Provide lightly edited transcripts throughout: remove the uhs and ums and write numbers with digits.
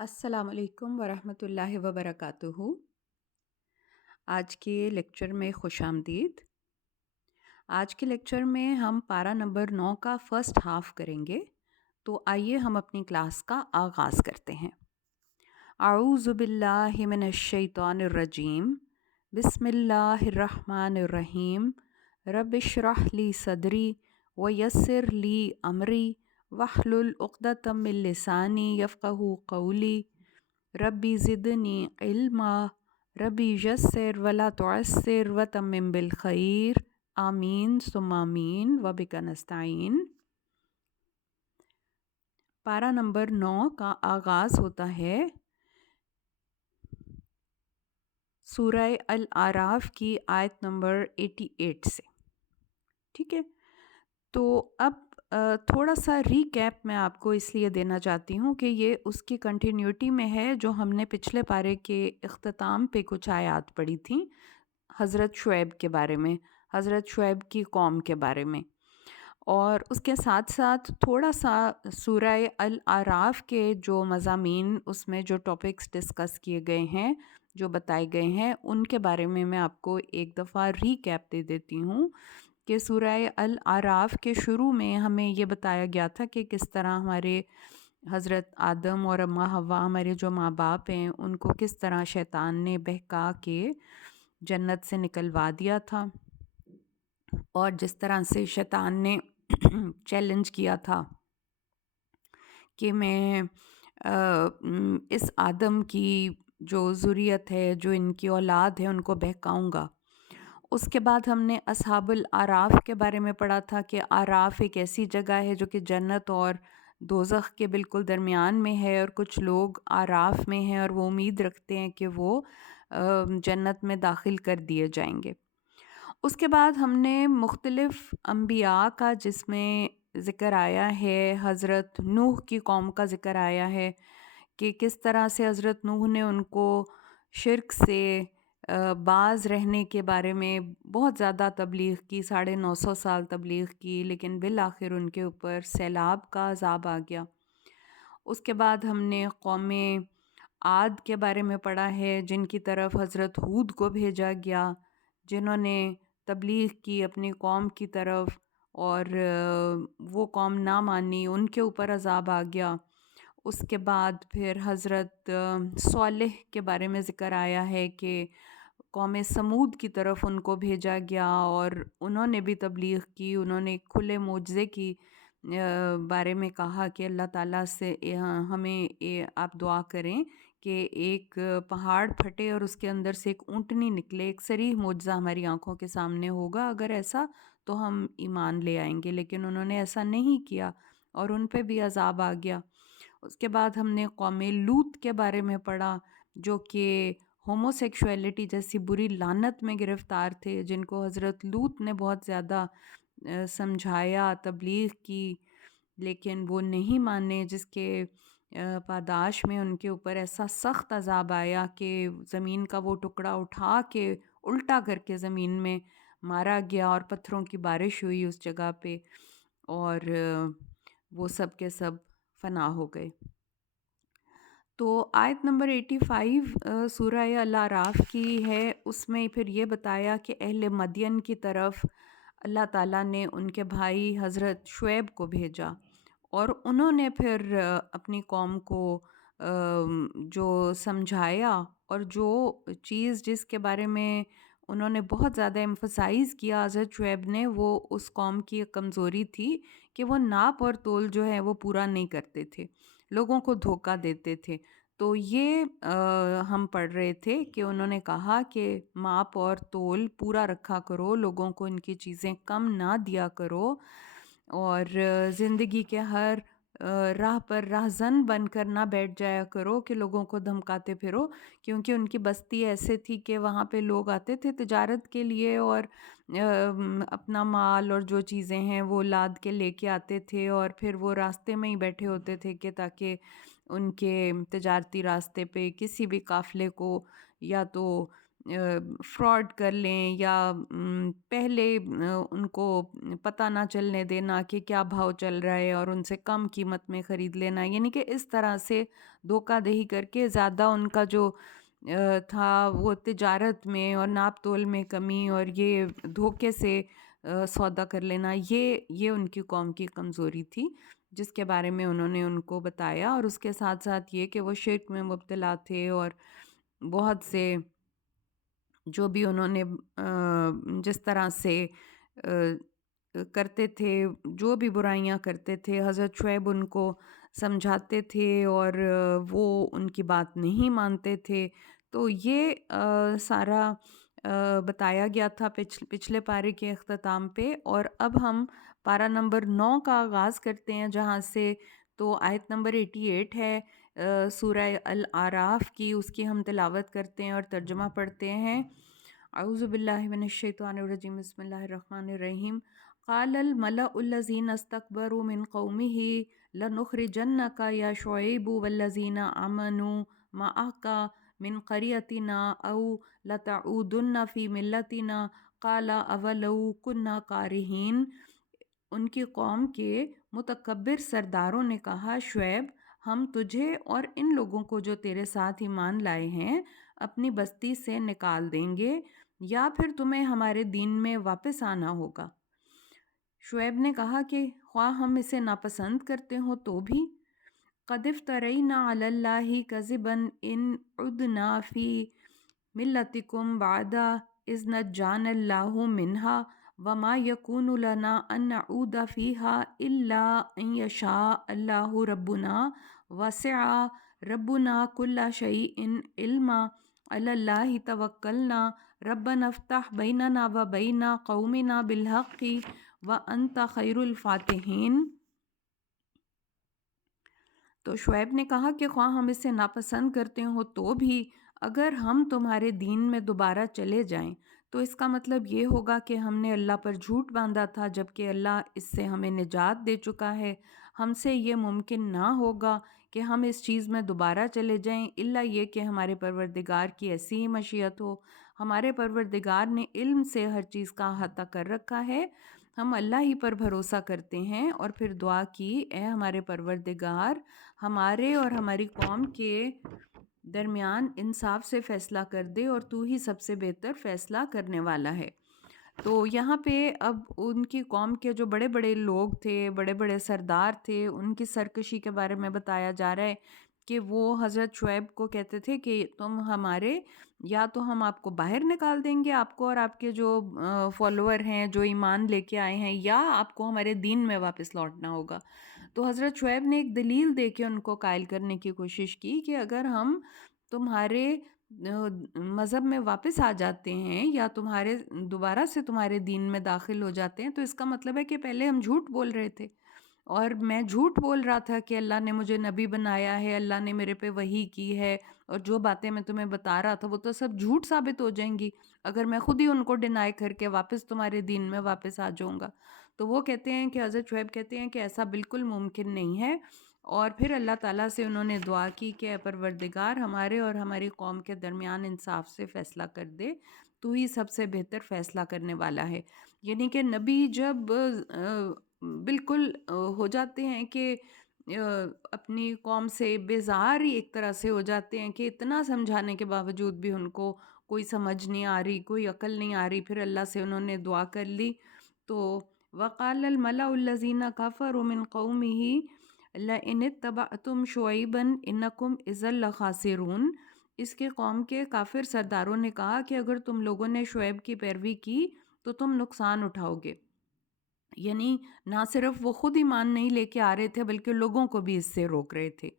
السلام علیکم ورحمۃ اللہ وبرکاتہ۔ آج کے لیکچر میں خوش آمدید۔ آج کے لیکچر میں ہم پارہ نمبر 9 کا فرسٹ ہاف کریں گے، تو آئیے ہم اپنی کلاس کا آغاز کرتے ہیں۔ اعوذ باللہ من الشیطان الرجیم، بسم اللہ الرحمن الرحیم، رب اشرح لی صدری ویسر لی امری واحلل عقدۃ من لسانی یفقہوا قولی، ربی زدنی علما، ربی یسر ولا تعسر وتمم بالخیر، آمین ثم آمین وبک نستعین۔ پارہ نمبر 9 کا آغاز ہوتا ہے سورہ الاعراف کی آیت نمبر 88 سے، ٹھیک ہے؟ تو اب تھوڑا سا ریکیپ میں آپ کو اس لیے دینا چاہتی ہوں کہ یہ اس کی کنٹینیوٹی میں ہے جو ہم نے پچھلے پارے کے اختتام پہ کچھ آیات پڑھی تھیں حضرت شعیب کے بارے میں، حضرت شعیب کی قوم کے بارے میں، اور اس کے ساتھ ساتھ تھوڑا سا سورہ الاعراف کے جو مضامین، اس میں جو ٹاپکس ڈسکس کیے گئے ہیں، جو بتائے گئے ہیں، ان کے بارے میں آپ کو ایک دفعہ ریکیپ دے دیتی ہوں کہ سورہ الاعراف کے شروع میں ہمیں یہ بتایا گیا تھا کہ کس طرح ہمارے حضرت آدم اور اماں حوا، ہمارے جو ماں باپ ہیں، ان کو کس طرح شیطان نے بہکا کے جنت سے نکلوا دیا تھا، اور جس طرح سے شیطان نے چیلنج کیا تھا کہ میں اس آدم کی جو ذریت ہے، جو ان کی اولاد ہے، ان کو بہکاؤں گا۔ اس کے بعد ہم نے اصحاب الاعراف کے بارے میں پڑھا تھا کہ اعراف ایک ایسی جگہ ہے جو کہ جنت اور دوزخ کے بالکل درمیان میں ہے، اور کچھ لوگ اعراف میں ہیں اور وہ امید رکھتے ہیں کہ وہ جنت میں داخل کر دیے جائیں گے۔ اس کے بعد ہم نے مختلف انبیاء کا جس میں ذکر آیا ہے، حضرت نوح کی قوم کا ذکر آیا ہے کہ کس طرح سے حضرت نوح نے ان کو شرک سے باز رہنے کے بارے میں بہت زیادہ تبلیغ کی، 950 سال تبلیغ کی، لیکن بالآخر ان کے اوپر سیلاب کا عذاب آ گیا۔ اس کے بعد ہم نے قوم عاد کے بارے میں پڑھا ہے، جن کی طرف حضرت ہود کو بھیجا گیا، جنہوں نے تبلیغ کی اپنی قوم کی طرف، اور وہ قوم نہ مانی، ان کے اوپر عذاب آ گیا۔ اس کے بعد پھر حضرت صالح کے بارے میں ذکر آیا ہے کہ قوم سمود کی طرف ان کو بھیجا گیا، اور انہوں نے بھی تبلیغ کی، انہوں نے کھلے معجزے کی بارے میں کہا کہ اللہ تعالیٰ سے ہمیں آپ دعا کریں کہ ایک پہاڑ پھٹے اور اس کے اندر سے ایک اونٹنی نکلے، ایک صریح معجزہ ہماری آنکھوں کے سامنے ہوگا، اگر ایسا تو ہم ایمان لے آئیں گے، لیکن انہوں نے ایسا نہیں کیا اور ان پہ بھی عذاب آ گیا۔ اس کے بعد ہم نے قوم لوط کے بارے میں پڑھا، جو کہ ہومو سیکشولیٹی جیسی بری لعنت میں گرفتار تھے، جن کو حضرت لوط نے بہت زیادہ سمجھایا، تبلیغ کی، لیکن وہ نہیں مانے، جس کے پاداش میں ان کے اوپر ایسا سخت عذاب آیا کہ زمین کا وہ ٹکڑا اٹھا کے الٹا کر کے زمین میں مارا گیا، اور پتھروں کی بارش ہوئی اس جگہ پہ، اور وہ سب کے سب فنا ہو گئے۔ تو آیت نمبر 85 سورہ الاعراف کی ہے، اس میں پھر یہ بتایا کہ اہل مدین کی طرف اللہ تعالیٰ نے ان کے بھائی حضرت شعیب کو بھیجا، اور انہوں نے پھر اپنی قوم کو جو سمجھایا، اور جو چیز جس کے بارے میں انہوں نے بہت زیادہ ایمفسائز کیا حضرت شعیب نے، وہ اس قوم کی ایک کمزوری تھی کہ وہ ناپ اور تول جو ہے وہ پورا نہیں کرتے تھے، لوگوں کو دھوکہ دیتے تھے۔ تو یہ ہم پڑھ رہے تھے کہ انہوں نے کہا کہ ماپ اور تول پورا رکھا کرو، لوگوں کو ان کی چیزیں کم نہ دیا کرو، اور زندگی کے ہر راہ پر راہزن بن کر نہ بیٹھ جایا کرو کہ لوگوں کو دھمکاتے پھرو، کیونکہ ان کی بستی ایسے تھی کہ وہاں پہ لوگ آتے تھے تجارت کے لیے، اور اپنا مال اور جو چیزیں ہیں وہ لاد کے لے کے آتے تھے، اور پھر وہ راستے میں ہی بیٹھے ہوتے تھے کہ تاکہ ان کے تجارتی راستے پہ کسی بھی قافلے کو یا تو فراڈ کر لیں یا پہلے ان کو پتہ نہ چلنے دینا کہ کیا بھاؤ چل رہا ہے اور ان سے کم قیمت میں خرید لینا، یعنی کہ اس طرح سے دھوکہ دہی کر کے زیادہ ان کا جو تھا وہ تجارت میں اور ناپ تول میں کمی اور یہ دھوکے سے سودا کر لینا، یہ ان کی قوم کی کمزوری تھی جس کے بارے میں انہوں نے ان کو بتایا، اور اس کے ساتھ ساتھ یہ کہ وہ شرک میں مبتلا تھے اور بہت سے جو بھی انہوں نے جس طرح سے کرتے تھے، جو بھی برائیاں کرتے تھے، حضرت شعیب ان کو سمجھاتے تھے اور وہ ان کی بات نہیں مانتے تھے. تو یہ سارا بتایا گیا تھا پچھلے پارے کے اختتام پہ. اور اب ہم پارہ نمبر 9 کا آغاز کرتے ہیں، جہاں سے تو آیت نمبر 88 ہے سورہ الاعراف کی، اس کی ہم تلاوت کرتے ہیں اور ترجمہ پڑھتے ہیں. اعوذ باللہ من الشیطان الرجیم، بسم اللہ الرحمن الرحیم. قال الملأ الذین استکبروا من قومه لنخرجنک یا شعیب والذین آمنوا معک من قریتنا او لتعودن فی ملتنا قال اولو کنا کارہین. ان کی قوم کے متکبر سرداروں نے کہا، شعیب ہم تجھے اور ان لوگوں کو جو تیرے ساتھ ایمان لائے ہیں اپنی بستی سے نکال دیں گے یا پھر تمہیں ہمارے دین میں واپس آنا ہوگا. شعیب نے کہا کہ خواہ ہم اسے ناپسند کرتے ہوں تو بھی، قد افترینا علی اللہ کذبا ان عدنا فی ملتکم بعد اذ نجانا اللہ منہا وما یکون لنا ان نعود فیہا الا ان یشاء اللہ ربنا وسع ربنا کل شیء علما علی اللہ توکلنا ربنا افتح بیننا و بین قومنا بالحق وانت خیر الفاتحین. تو شعیب نے کہا کہ خواہ ہم اسے ناپسند کرتے ہوں تو بھی اگر ہم تمہارے دین میں دوبارہ چلے جائیں تو اس کا مطلب یہ ہوگا کہ ہم نے اللہ پر جھوٹ باندھا تھا، جبکہ اللہ اس سے ہمیں نجات دے چکا ہے. ہم سے یہ ممکن نہ ہوگا کہ ہم اس چیز میں دوبارہ چلے جائیں الا یہ کہ ہمارے پروردگار کی ایسی ہی مشیت ہو. ہمارے پروردگار نے علم سے ہر چیز کا احاطہ کر رکھا ہے. ہم اللہ ہی پر بھروسہ کرتے ہیں. اور پھر دعا کی، اے ہمارے پروردگار ہمارے اور ہماری قوم کے درمیان انصاف سے فیصلہ کر دے اور تو ہی سب سے بہتر فیصلہ کرنے والا ہے. تو یہاں پہ اب ان کی قوم کے جو بڑے بڑے لوگ تھے، بڑے بڑے سردار تھے، ان کی سرکشی کے بارے میں بتایا جا رہا ہے کہ وہ حضرت شعیب کو کہتے تھے کہ تم ہمارے، یا تو ہم آپ کو باہر نکال دیں گے، آپ کو اور آپ کے جو فالوور ہیں جو ایمان لے کے آئے ہیں، یا آپ کو ہمارے دین میں واپس لوٹنا ہوگا. تو حضرت شعیب نے ایک دلیل دے کے ان کو قائل کرنے کی کوشش کی کہ اگر ہم تمہارے مذہب میں واپس آ جاتے ہیں یا تمہارے دوبارہ سے تمہارے دین میں داخل ہو جاتے ہیں تو اس کا مطلب ہے کہ پہلے ہم جھوٹ بول رہے تھے اور میں جھوٹ بول رہا تھا کہ اللہ نے مجھے نبی بنایا ہے، اللہ نے میرے پہ وحی کی ہے، اور جو باتیں میں تمہیں بتا رہا تھا وہ تو سب جھوٹ ثابت ہو جائیں گی اگر میں خود ہی ان کو ڈینائی کر کے واپس تمہارے دین میں واپس آ جاؤں گا. تو وہ کہتے ہیں کہ حضرت شعیب کہتے ہیں کہ ایسا بالکل ممکن نہیں ہے. اور پھر اللہ تعالیٰ سے انہوں نے دعا کی کہ اے پروردگار ہمارے اور ہماری قوم کے درمیان انصاف سے فیصلہ کر دے، تو ہی سب سے بہتر فیصلہ کرنے والا ہے. یعنی کہ نبی جب بالکل ہو جاتے ہیں کہ اپنی قوم سے بیزار ہی ایک طرح سے ہو جاتے ہیں کہ اتنا سمجھانے کے باوجود بھی ان کو کوئی سمجھ نہیں آ رہی، کوئی عقل نہیں آ رہی، پھر اللہ سے انہوں نے دعا کر لی. تو وقال الملأ الذین کفروا من قومه لئن اتبعتم شعیبا انکم اذا لخاسرون. اس کے قوم کے کافر سرداروں نے کہا کہ اگر تم لوگوں نے شعیب کی پیروی کی تو تم نقصان اٹھاؤ گے. یعنی نہ صرف وہ خود ایمان نہیں لے کے آ رہے تھے بلکہ لوگوں کو بھی اس سے روک رہے تھے.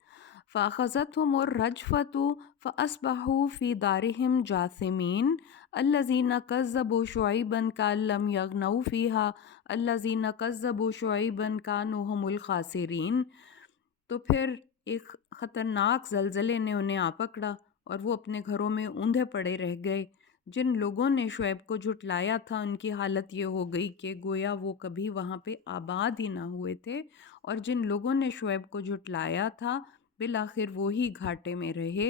فَأَخَذَتْهُمُ الرَّجْفَةُ فَأَصْبَحُوا فِي دَارِهِمْ جَاثِمِينَ الَّذِينَ كَذَّبُوا شُعَيْبًا كَأَن لَّمْ يَغْنَوْا فِيهَا الَّذِينَ كَذَّبُوا شُعَيْبًا كَانُوا هُمُ الْخَاسِرِينَ. تو پھر ایک خطرناک زلزلے نے انہیں آ پکڑا اور وہ اپنے گھروں میں اوندھے پڑے رہ گئے. جن لوگوں نے شعیب کو جھٹلایا تھا ان کی حالت یہ ہو گئی کہ گویا وہ کبھی وہاں پہ آباد ہی نہ ہوئے تھے، اور جن لوگوں نے شعیب کو جھٹلایا تھا بالآخر وہی گھاٹے میں رہے.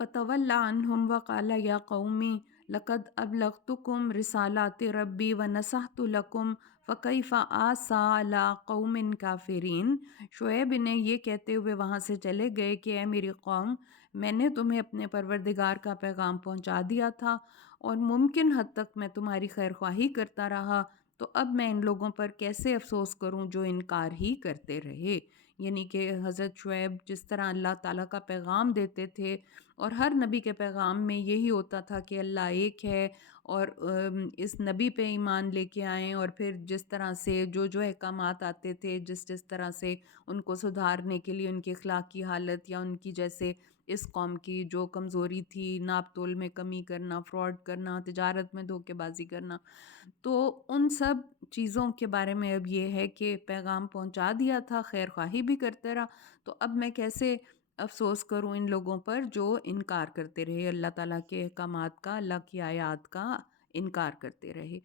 فتول عنہم وقال یا قومی لقد ابلغتکم رسالات ربی ونصحت لکم فکیف آسیٰ علی قوم کافرین۔ شعیب نے یہ کہتے ہوئے وہاں سے چلے گئے کہ اے میری قوم، میں نے تمہیں اپنے پروردگار کا پیغام پہنچا دیا تھا اور ممکن حد تک میں تمہاری خیر خواہی کرتا رہا، تو اب میں ان لوگوں پر کیسے افسوس کروں جو انکار ہی کرتے رہے۔ یعنی کہ حضرت شعیب جس طرح اللہ تعالیٰ کا پیغام دیتے تھے، اور ہر نبی کے پیغام میں یہی ہوتا تھا کہ اللہ ایک ہے، اور اس نبی پہ ایمان لے کے آئیں، اور پھر جس طرح سے جو احکامات آتے تھے، جس طرح سے ان کو سدھارنے کے لیے ان کی اخلاقی حالت، یا ان کی جیسے اس قوم کی جو کمزوری تھی، ناپ تول میں کمی کرنا، فراڈ کرنا، تجارت میں دھوکے بازی کرنا، تو ان سب چیزوں کے بارے میں اب یہ ہے کہ پیغام پہنچا دیا تھا، خیر خواہی بھی کرتے رہا، تو اب میں کیسے افسوس کروں ان لوگوں پر جو انکار کرتے رہے، اللہ تعالیٰ کے احکامات کا، اللہ کی آیات کا انکار کرتے رہے۔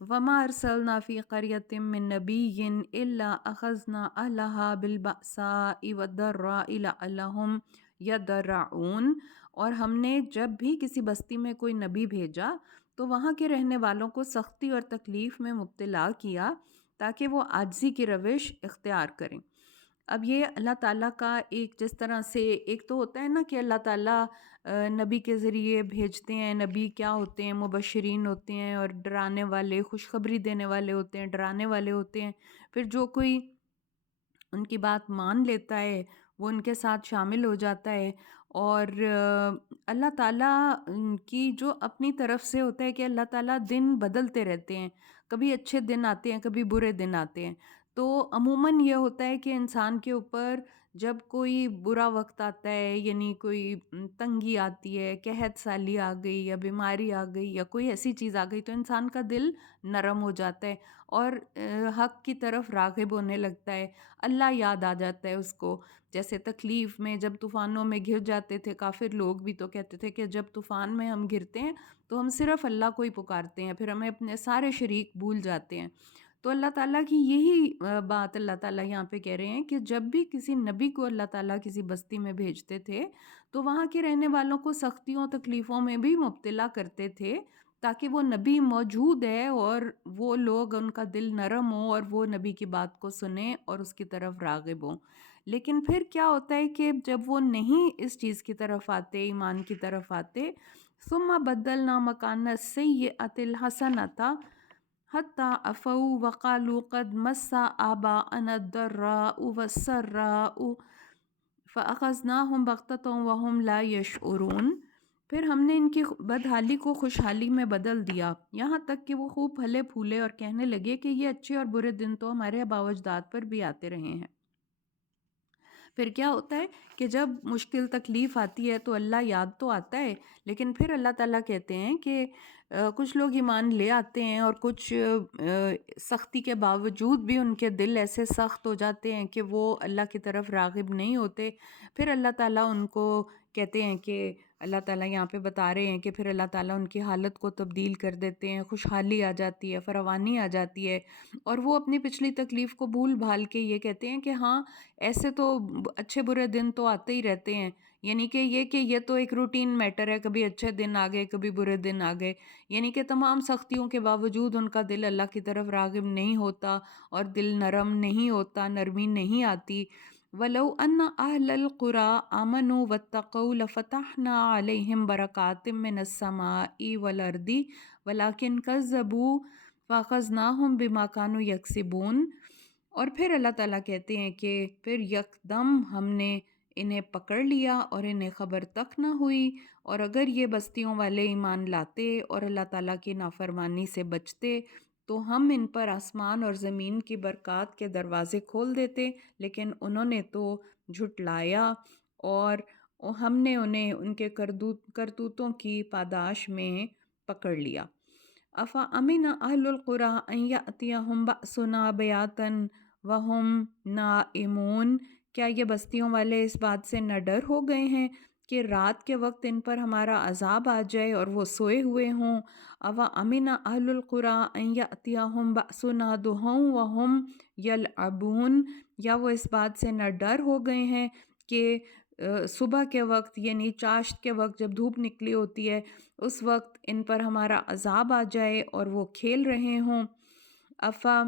وَمَا أَرْسَلْنَا فِي قَرْيَةٍ مِّن نَّبِيٍّ إِلَّا أَخَذْنَا أَهْلَهَا بِالْبَأْسَاءِ وَالضَّرَّاءِ لَعَلَّهُمْ يَضَّرَّعُونَ، اور ہم نے جب بھی کسی بستی میں کوئی نبی بھیجا تو وہاں کے رہنے والوں کو سختی اور تکلیف میں مبتلا کیا تاکہ وہ عاجزی کی روش اختیار کریں۔ اب یہ اللہ تعالیٰ کا ایک، جس طرح سے ایک تو ہوتا ہے نا کہ اللہ تعالیٰ نبی کے ذریعے بھیجتے ہیں، نبی کیا ہوتے ہیں، مبشرین ہوتے ہیں، اور ڈرانے والے، خوشخبری دینے والے ہوتے ہیں، ڈرانے والے ہوتے ہیں۔ پھر جو کوئی ان کی بات مان لیتا ہے وہ ان کے ساتھ شامل ہو جاتا ہے، اور اللہ تعالیٰ کی جو اپنی طرف سے ہوتا ہے کہ اللہ تعالیٰ دن بدلتے رہتے ہیں، کبھی اچھے دن آتے ہیں، کبھی برے دن آتے ہیں۔ تو عموماً یہ ہوتا ہے کہ انسان کے اوپر جب کوئی برا وقت آتا ہے، یعنی کوئی تنگی آتی ہے، قحط سالی آ گئی، یا بیماری آ گئی، یا کوئی ایسی چیز آ گئی، تو انسان کا دل نرم ہو جاتا ہے اور حق کی طرف راغب ہونے لگتا ہے، اللہ یاد آ جاتا ہے اس کو۔ جیسے تکلیف میں جب طوفانوں میں گر جاتے تھے کافر لوگ بھی، تو کہتے تھے کہ جب طوفان میں ہم گرتے ہیں تو ہم صرف اللہ کو ہی پکارتے ہیں، پھر ہمیں اپنے سارے شریک بھول جاتے ہیں۔ تو اللہ تعالیٰ کی یہی بات اللہ تعالیٰ یہاں پہ کہہ رہے ہیں کہ جب بھی کسی نبی کو اللہ تعالیٰ کسی بستی میں بھیجتے تھے تو وہاں کے رہنے والوں کو سختیوں تکلیفوں میں بھی مبتلا کرتے تھے، تاکہ وہ نبی موجود ہے اور وہ لوگ، ان کا دل نرم ہو اور وہ نبی کی بات کو سنیں اور اس کی طرف راغب ہوں۔ لیکن پھر کیا ہوتا ہے کہ جب وہ نہیں اس چیز کی طرف آتے، ایمان کی طرف آتے، ثم بدلنا مکان السیئۃ الحسنۃ حتیٰ عفوا وقالوا قد مس آباءنا الضراء والسراء فأخذناهم بغتة وهم لا يشعرون۔ پھر ہم نے ان کی بدحالی کو خوشحالی میں بدل دیا، یہاں تک کہ وہ خوب پھلے پھولے اور کہنے لگے کہ یہ اچھے اور برے دن تو ہمارے آباء و اجداد پر بھی آتے رہے ہیں۔ پھر کیا ہوتا ہے کہ جب مشکل تکلیف آتی ہے تو اللہ یاد تو آتا ہے، لیکن پھر اللہ تعالیٰ کہتے ہیں کہ کچھ لوگ ایمان لے آتے ہیں اور کچھ سختی کے باوجود بھی ان کے دل ایسے سخت ہو جاتے ہیں کہ وہ اللہ کی طرف راغب نہیں ہوتے۔ پھر اللہ تعالیٰ ان کو کہتے ہیں کہ اللہ تعالیٰ یہاں پہ بتا رہے ہیں کہ پھر اللہ تعالیٰ ان کی حالت کو تبدیل کر دیتے ہیں، خوشحالی آ جاتی ہے، فراوانی آ جاتی ہے، اور وہ اپنی پچھلی تکلیف کو بھول بھال کے یہ کہتے ہیں کہ ہاں ایسے تو اچھے برے دن تو آتے ہی رہتے ہیں، یعنی کہ یہ تو ایک روٹین میٹر ہے، کبھی اچھے دن آ گئے، کبھی برے دن آ گئے، یعنی کہ تمام سختیوں کے باوجود ان کا دل اللہ کی طرف راغب نہیں ہوتا اور دل نرم نہیں ہوتا، نرمی نہیں آتی۔ وَلَوْ أَنَّ أَهْلَ الْقُرَىٰ آمَنُوا وَاتَّقَوْا لَفَتَحْنَا عَلَيْهِمْ بَرَكَاتٍ مِّنَ السَّمَاءِ وَالْأَرْضِ وَلَٰكِن كَذَّبُوا فَأَخَذْنَاهُمْ بِمَا كَانُوا يَكْسِبُونَ۔ اور پھر اللہ تعالیٰ کہتے ہیں کہ پھر یکدم ہم نے انہیں پکڑ لیا اور انہیں خبر تک نہ ہوئی، اور اگر یہ بستیوں والے ایمان لاتے اور اللہ تعالیٰ کی نافرمانی سے بچتے تو ہم ان پر آسمان اور زمین کی برکات کے دروازے کھول دیتے، لیکن انہوں نے تو جھٹلایا اور ہم نے انہیں ان کے کرتوتوں کی پاداش میں پکڑ لیا۔ افامن اہل القریٰ ان یأتیہم بأسنا بیاتا وہم نائمون، کیا یہ بستیوں والے اس بات سے نہ ڈر ہو گئے ہیں کہ رات کے وقت ان پر ہمارا عذاب آ جائے اور وہ سوئے ہوئے ہوں؟ اوامن اہل القریٰ ان یأتیہم بأسنا ضحیٰ وہم یلعبون، یا وہ اس بات سے نہ ڈر ہو گئے ہیں کہ صبح کے وقت یعنی چاشت کے وقت جب دھوپ نکلی ہوتی ہے اس وقت ان پر ہمارا عذاب آ جائے اور وہ کھیل رہے ہوں. افا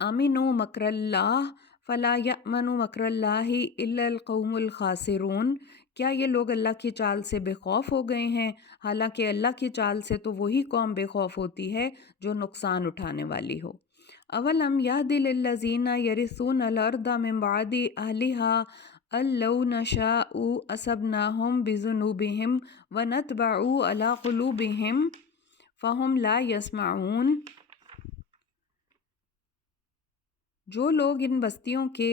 امنوا مکر اللہ فلا یأمن مکر اللہ الا القوم الخاسرون. کیا یہ لوگ اللہ کی چال سے بے خوف ہو گئے ہیں؟ حالانکہ اللہ کی چال سے تو وہی قوم بے خوف ہوتی ہے جو نقصان اٹھانے والی ہو. اولم یہد للذین یرثون الارض من بعد اہلها ان لو نشاء اصبناہم بذنوبہم ونطبع علی قلوبہم فہم لا یسمعون. جو لوگ ان بستیوں کے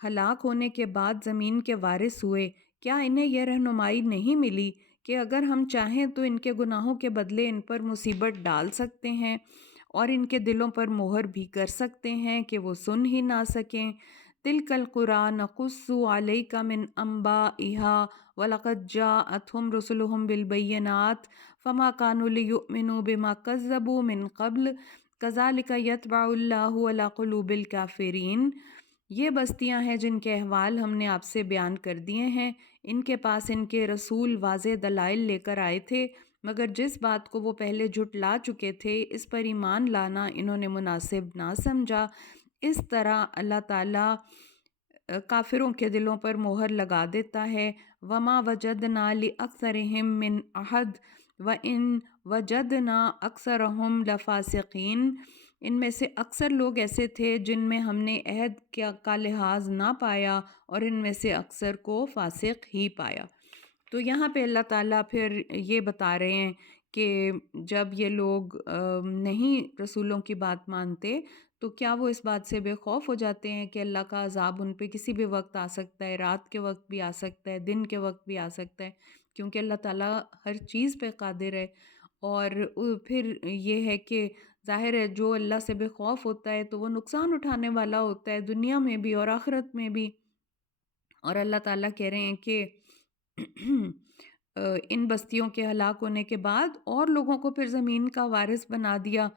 ہلاک ہونے کے بعد زمین کے وارث ہوئے، کیا انہیں یہ رہنمائی نہیں ملی کہ اگر ہم چاہیں تو ان کے گناہوں کے بدلے ان پر مصیبت ڈال سکتے ہیں اور ان کے دلوں پر مہر بھی کر سکتے ہیں کہ وہ سن ہی نہ سکیں؟ تلک القریٰ نقص علیک من انبائها ولقد جاءتهم رسلهم بالبینات فما كانوا ليؤمنوا بما كذبوا من قبل کذالک یطبع اللہ علی قلوب الکافرین. یہ بستیاں ہیں جن کے احوال ہم نے آپ سے بیان کر دیے ہیں. ان کے پاس ان کے رسول واضح دلائل لے کر آئے تھے، مگر جس بات کو وہ پہلے جھٹلا چکے تھے اس پر ایمان لانا انہوں نے مناسب نہ سمجھا. اس طرح اللہ تعالیٰ کافروں کے دلوں پر مہر لگا دیتا ہے. وما وجدنا لأکثرهم من عہد وَإِن وَجَدْنَا أَكْثَرَهُمْ لَفَاسِقِينَ. ان میں سے اکثر لوگ ایسے تھے جن میں ہم نے عہد کا لحاظ نہ پایا اور ان میں سے اکثر کو فاسق ہی پایا. تو یہاں پہ اللہ تعالیٰ پھر یہ بتا رہے ہیں کہ جب یہ لوگ نہیں رسولوں کی بات مانتے تو کیا وہ اس بات سے بے خوف ہو جاتے ہیں کہ اللہ کا عذاب ان پہ کسی بھی وقت آ سکتا ہے، رات کے وقت بھی آ سکتا ہے، دن کے وقت بھی آ سکتا ہے، کیونکہ اللہ تعالیٰ ہر چیز پہ قادر ہے. اور پھر یہ ہے کہ ظاہر ہے جو اللہ سے بے خوف ہوتا ہے تو وہ نقصان اٹھانے والا ہوتا ہے دنیا میں بھی اور آخرت میں بھی. اور اللہ تعالیٰ کہہ رہے ہیں کہ ان بستیوں کے ہلاک ہونے کے بعد اور لوگوں کو پھر زمین کا وارث بنا دیا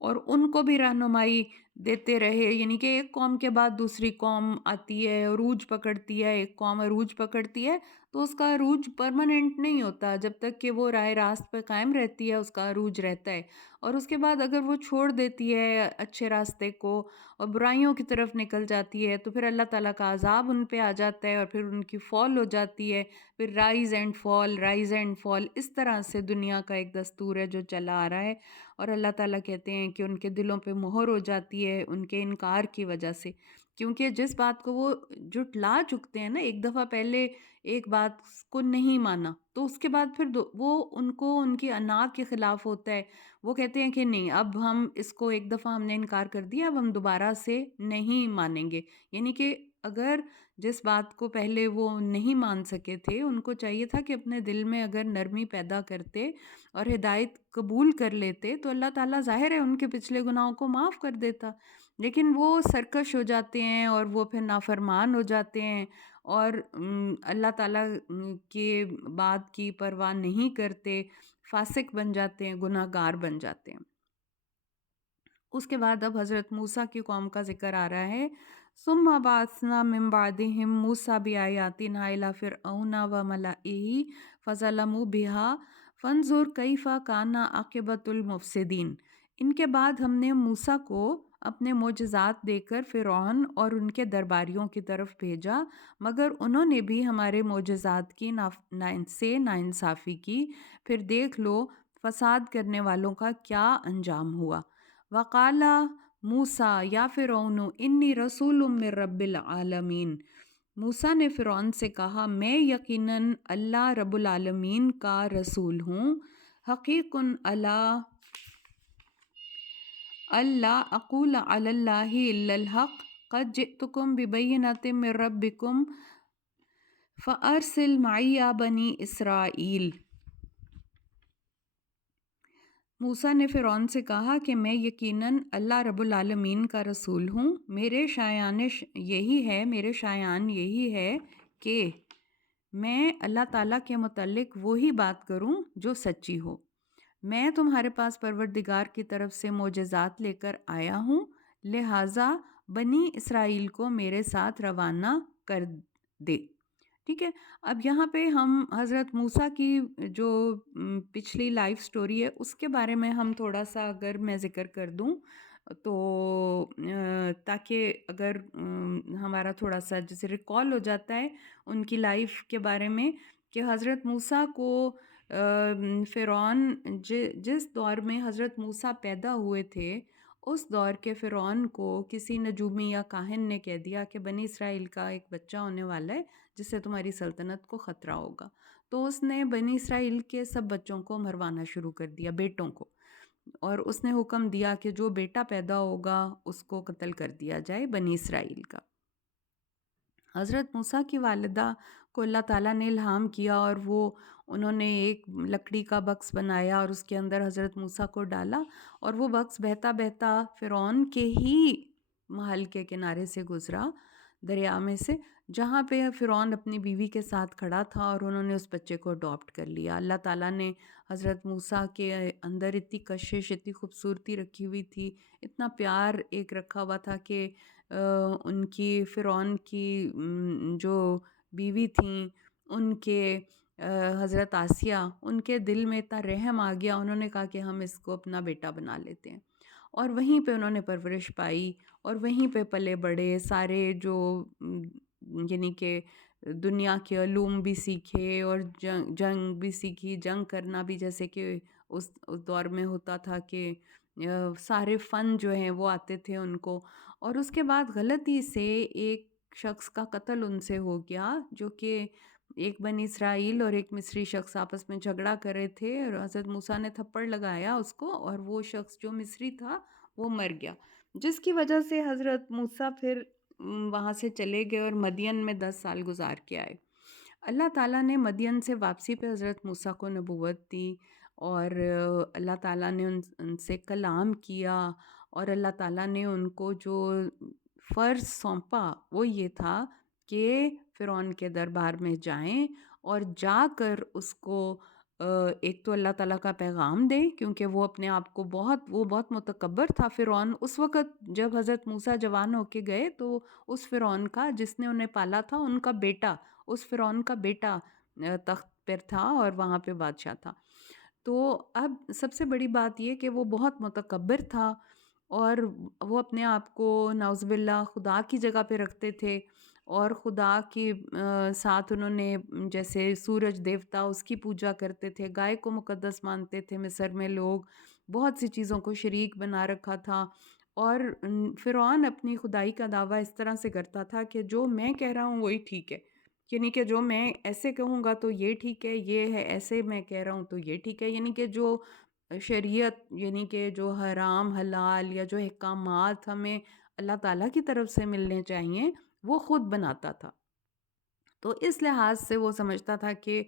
اور ان کو بھی رہنمائی دیتے رہے. یعنی کہ ایک قوم کے بعد دوسری قوم آتی ہے، عروج پکڑتی ہے، ایک قوم عروج پکڑتی ہے تو اس کا عروج پرماننٹ نہیں ہوتا. جب تک کہ وہ راہ راست پہ قائم رہتی ہے اس کا عروج رہتا ہے، اور اس کے بعد اگر وہ چھوڑ دیتی ہے اچھے راستے کو اور برائیوں کی طرف نکل جاتی ہے تو پھر اللہ تعالیٰ کا عذاب ان پہ آ جاتا ہے اور پھر ان کی فال ہو جاتی ہے. پھر rise and fall, rise and fall, اس طرح سے دنیا کا ایک دستور ہے جو چلا آ رہا ہے. اور اللہ تعالیٰ کہتے ہیں کہ ان کے دلوں پہ مہر ہو جاتی ہے ان کے انکار کی وجہ سے، کیونکہ جس بات کو وہ جھٹلا چکتے ہیں نا، ایک دفعہ پہلے ایک بات کو نہیں مانا تو اس کے بعد پھر وہ ان کو ان کی انا کے خلاف ہوتا ہے. وہ کہتے ہیں کہ نہیں، اب ہم اس کو ایک دفعہ ہم نے انکار کر دیا، اب ہم دوبارہ سے نہیں مانیں گے. یعنی کہ اگر جس بات کو پہلے وہ نہیں مان سکے تھے ان کو چاہیے تھا کہ اپنے دل میں اگر نرمی پیدا کرتے اور ہدایت قبول کر لیتے تو اللہ تعالیٰ ظاہر ہے ان کے پچھلے گناہوں کو معاف کر دیتا. لیکن وہ سرکش ہو جاتے ہیں اور وہ پھر نافرمان ہو جاتے ہیں اور اللہ تعالیٰ کے بات کی پرواہ نہیں کرتے، فاسق بن جاتے ہیں، گناہ گار بن جاتے ہیں. اس کے بعد اب حضرت موسیٰ کی قوم کا ذکر آ رہا ہے. ثم بعثنا من بعدهم موسیٰ بآیاتنا الی فرعون وملئه فظلموا بها فانظر کیف کان عاقبۃ المفسدین. ان کے بعد ہم نے موسیٰ کو اپنے معجزات دے کر فرعون اور ان کے درباریوں کی طرف بھیجا، مگر انہوں نے بھی ہمارے معجزات کی ناانصافی کی. پھر دیکھ لو فساد کرنے والوں کا کیا انجام ہوا. وقال موسیٰ یا فرعون انی رسول من رب العالمین. موسیٰ نے فرعون سے کہا میں یقیناً اللہ رب العالمین کا رسول ہوں. حقیق اللہ اقول علی اللہ الا الحق قد جئتکم ببینۃ من ربکم فارسل معی بنی اسرائیل. موسیٰ نے فرعون سے کہا کہ میں یقیناً اللہ رب العالمین کا رسول ہوں. میرے شایان یہی ہے کہ میں اللہ تعالیٰ کے متعلق وہی بات کروں جو سچی ہو. میں تمہارے پاس پروردگار کی طرف سے معجزات لے کر آیا ہوں، لہٰذا بنی اسرائیل کو میرے ساتھ روانہ کر دے. ٹھیک ہے. اب یہاں پہ ہم حضرت موسیٰ کی جو پچھلی لائف سٹوری ہے اس کے بارے میں ہم تھوڑا سا اگر میں ذکر کر دوں تو تاکہ اگر ہمارا تھوڑا سا جیسے ریکال ہو جاتا ہے ان کی لائف کے بارے میں کہ حضرت موسیٰ کو فرعون جس دور میں حضرت موسیٰ پیدا ہوئے تھے اس دور کے فرعون کو کسی نجومی یا کاہن نے کہہ دیا کہ بنی اسرائیل کا ایک بچہ ہونے والا ہے جس سے تمہاری سلطنت کو خطرہ ہوگا. تو اس نے بنی اسرائیل کے سب بچوں کو مروانا شروع کر دیا، بیٹوں کو، اور اس نے حکم دیا کہ جو بیٹا پیدا ہوگا اس کو قتل کر دیا جائے بنی اسرائیل کا. حضرت موسیٰ کی والدہ کو اللہ تعالیٰ نے الہام کیا اور انہوں نے ایک لکڑی کا بکس بنایا اور اس کے اندر حضرت موسیٰ کو ڈالا، اور وہ بکس بہتا بہتا فرعون کے ہی محل کے کنارے سے گزرا، دریا میں سے، جہاں پہ فرعون اپنی بیوی کے ساتھ کھڑا تھا، اور انہوں نے اس بچے کو اڈاپٹ کر لیا. اللہ تعالیٰ نے حضرت موسیٰ کے اندر اتنی کشش، اتنی خوبصورتی رکھی ہوئی تھی، اتنا پیار ایک رکھا ہوا تھا کہ ان کی فرعون کی جو بیوی تھیں ان کے حضرت آسیہ، ان کے دل میں اتنا رحم آ گیا، انہوں نے کہا کہ ہم اس کو اپنا بیٹا بنا لیتے ہیں. اور وہیں پہ انہوں نے پرورش پائی اور وہیں پہ پلے بڑے، سارے جو یعنی کہ دنیا کے علوم بھی سیکھے اور جنگ بھی سیکھی، جنگ کرنا بھی، جیسے کہ اس دور میں ہوتا تھا کہ سارے فن جو ہیں وہ آتے تھے ان کو. اور اس کے بعد غلطی سے ایک شخص کا قتل ان سے ہو گیا، جو کہ ایک بنی اسرائیل اور ایک مصری شخص آپس میں جھگڑا کر رہے تھے، اور حضرت موسیٰ نے تھپڑ لگایا اس کو، اور وہ شخص جو مصری تھا وہ مر گیا، جس کی وجہ سے حضرت موسیٰ پھر وہاں سے چلے گئے اور مدین میں 10 سال گزار کے آئے. اللہ تعالیٰ نے مدین سے واپسی پہ حضرت موسیٰ کو نبوت دی، اور اللہ تعالیٰ نے ان سے کلام کیا، اور اللہ تعالیٰ نے ان کو جو فرض سونپا وہ یہ تھا کہ فرعون کے دربار میں جائیں اور جا کر اس کو ایک تو اللہ تعالیٰ کا پیغام دیں، کیونکہ وہ اپنے آپ کو بہت متکبر تھا فرعون. اس وقت جب حضرت موسیٰ جوان ہو کے گئے تو اس فرعون کا جس نے انہیں پالا تھا، ان کا بیٹا، اس فرعون کا بیٹا تخت پر تھا اور وہاں پہ بادشاہ تھا. تو اب سب سے بڑی بات یہ کہ وہ بہت متکبر تھا، اور وہ اپنے آپ کو نعوذ باللہ خدا کی جگہ پہ رکھتے تھے، اور خدا کے ساتھ انہوں نے جیسے سورج دیوتا اس کی پوجا کرتے تھے، گائے کو مقدس مانتے تھے. مصر میں لوگ بہت سی چیزوں کو شریک بنا رکھا تھا، اور فرعون اپنی خدائی کا دعویٰ اس طرح سے کرتا تھا کہ جو میں کہہ رہا ہوں وہی ٹھیک ہے، یعنی کہ جو میں ایسے کہوں گا تو یہ ٹھیک ہے، یہ ہے ایسے میں کہہ رہا ہوں تو یہ ٹھیک ہے. یعنی کہ جو شریعت، یعنی کہ جو حرام حلال یا جو احکامات ہمیں اللہ تعالیٰ کی طرف سے ملنے چاہیے وہ خود بناتا تھا. تو اس لحاظ سے وہ سمجھتا تھا کہ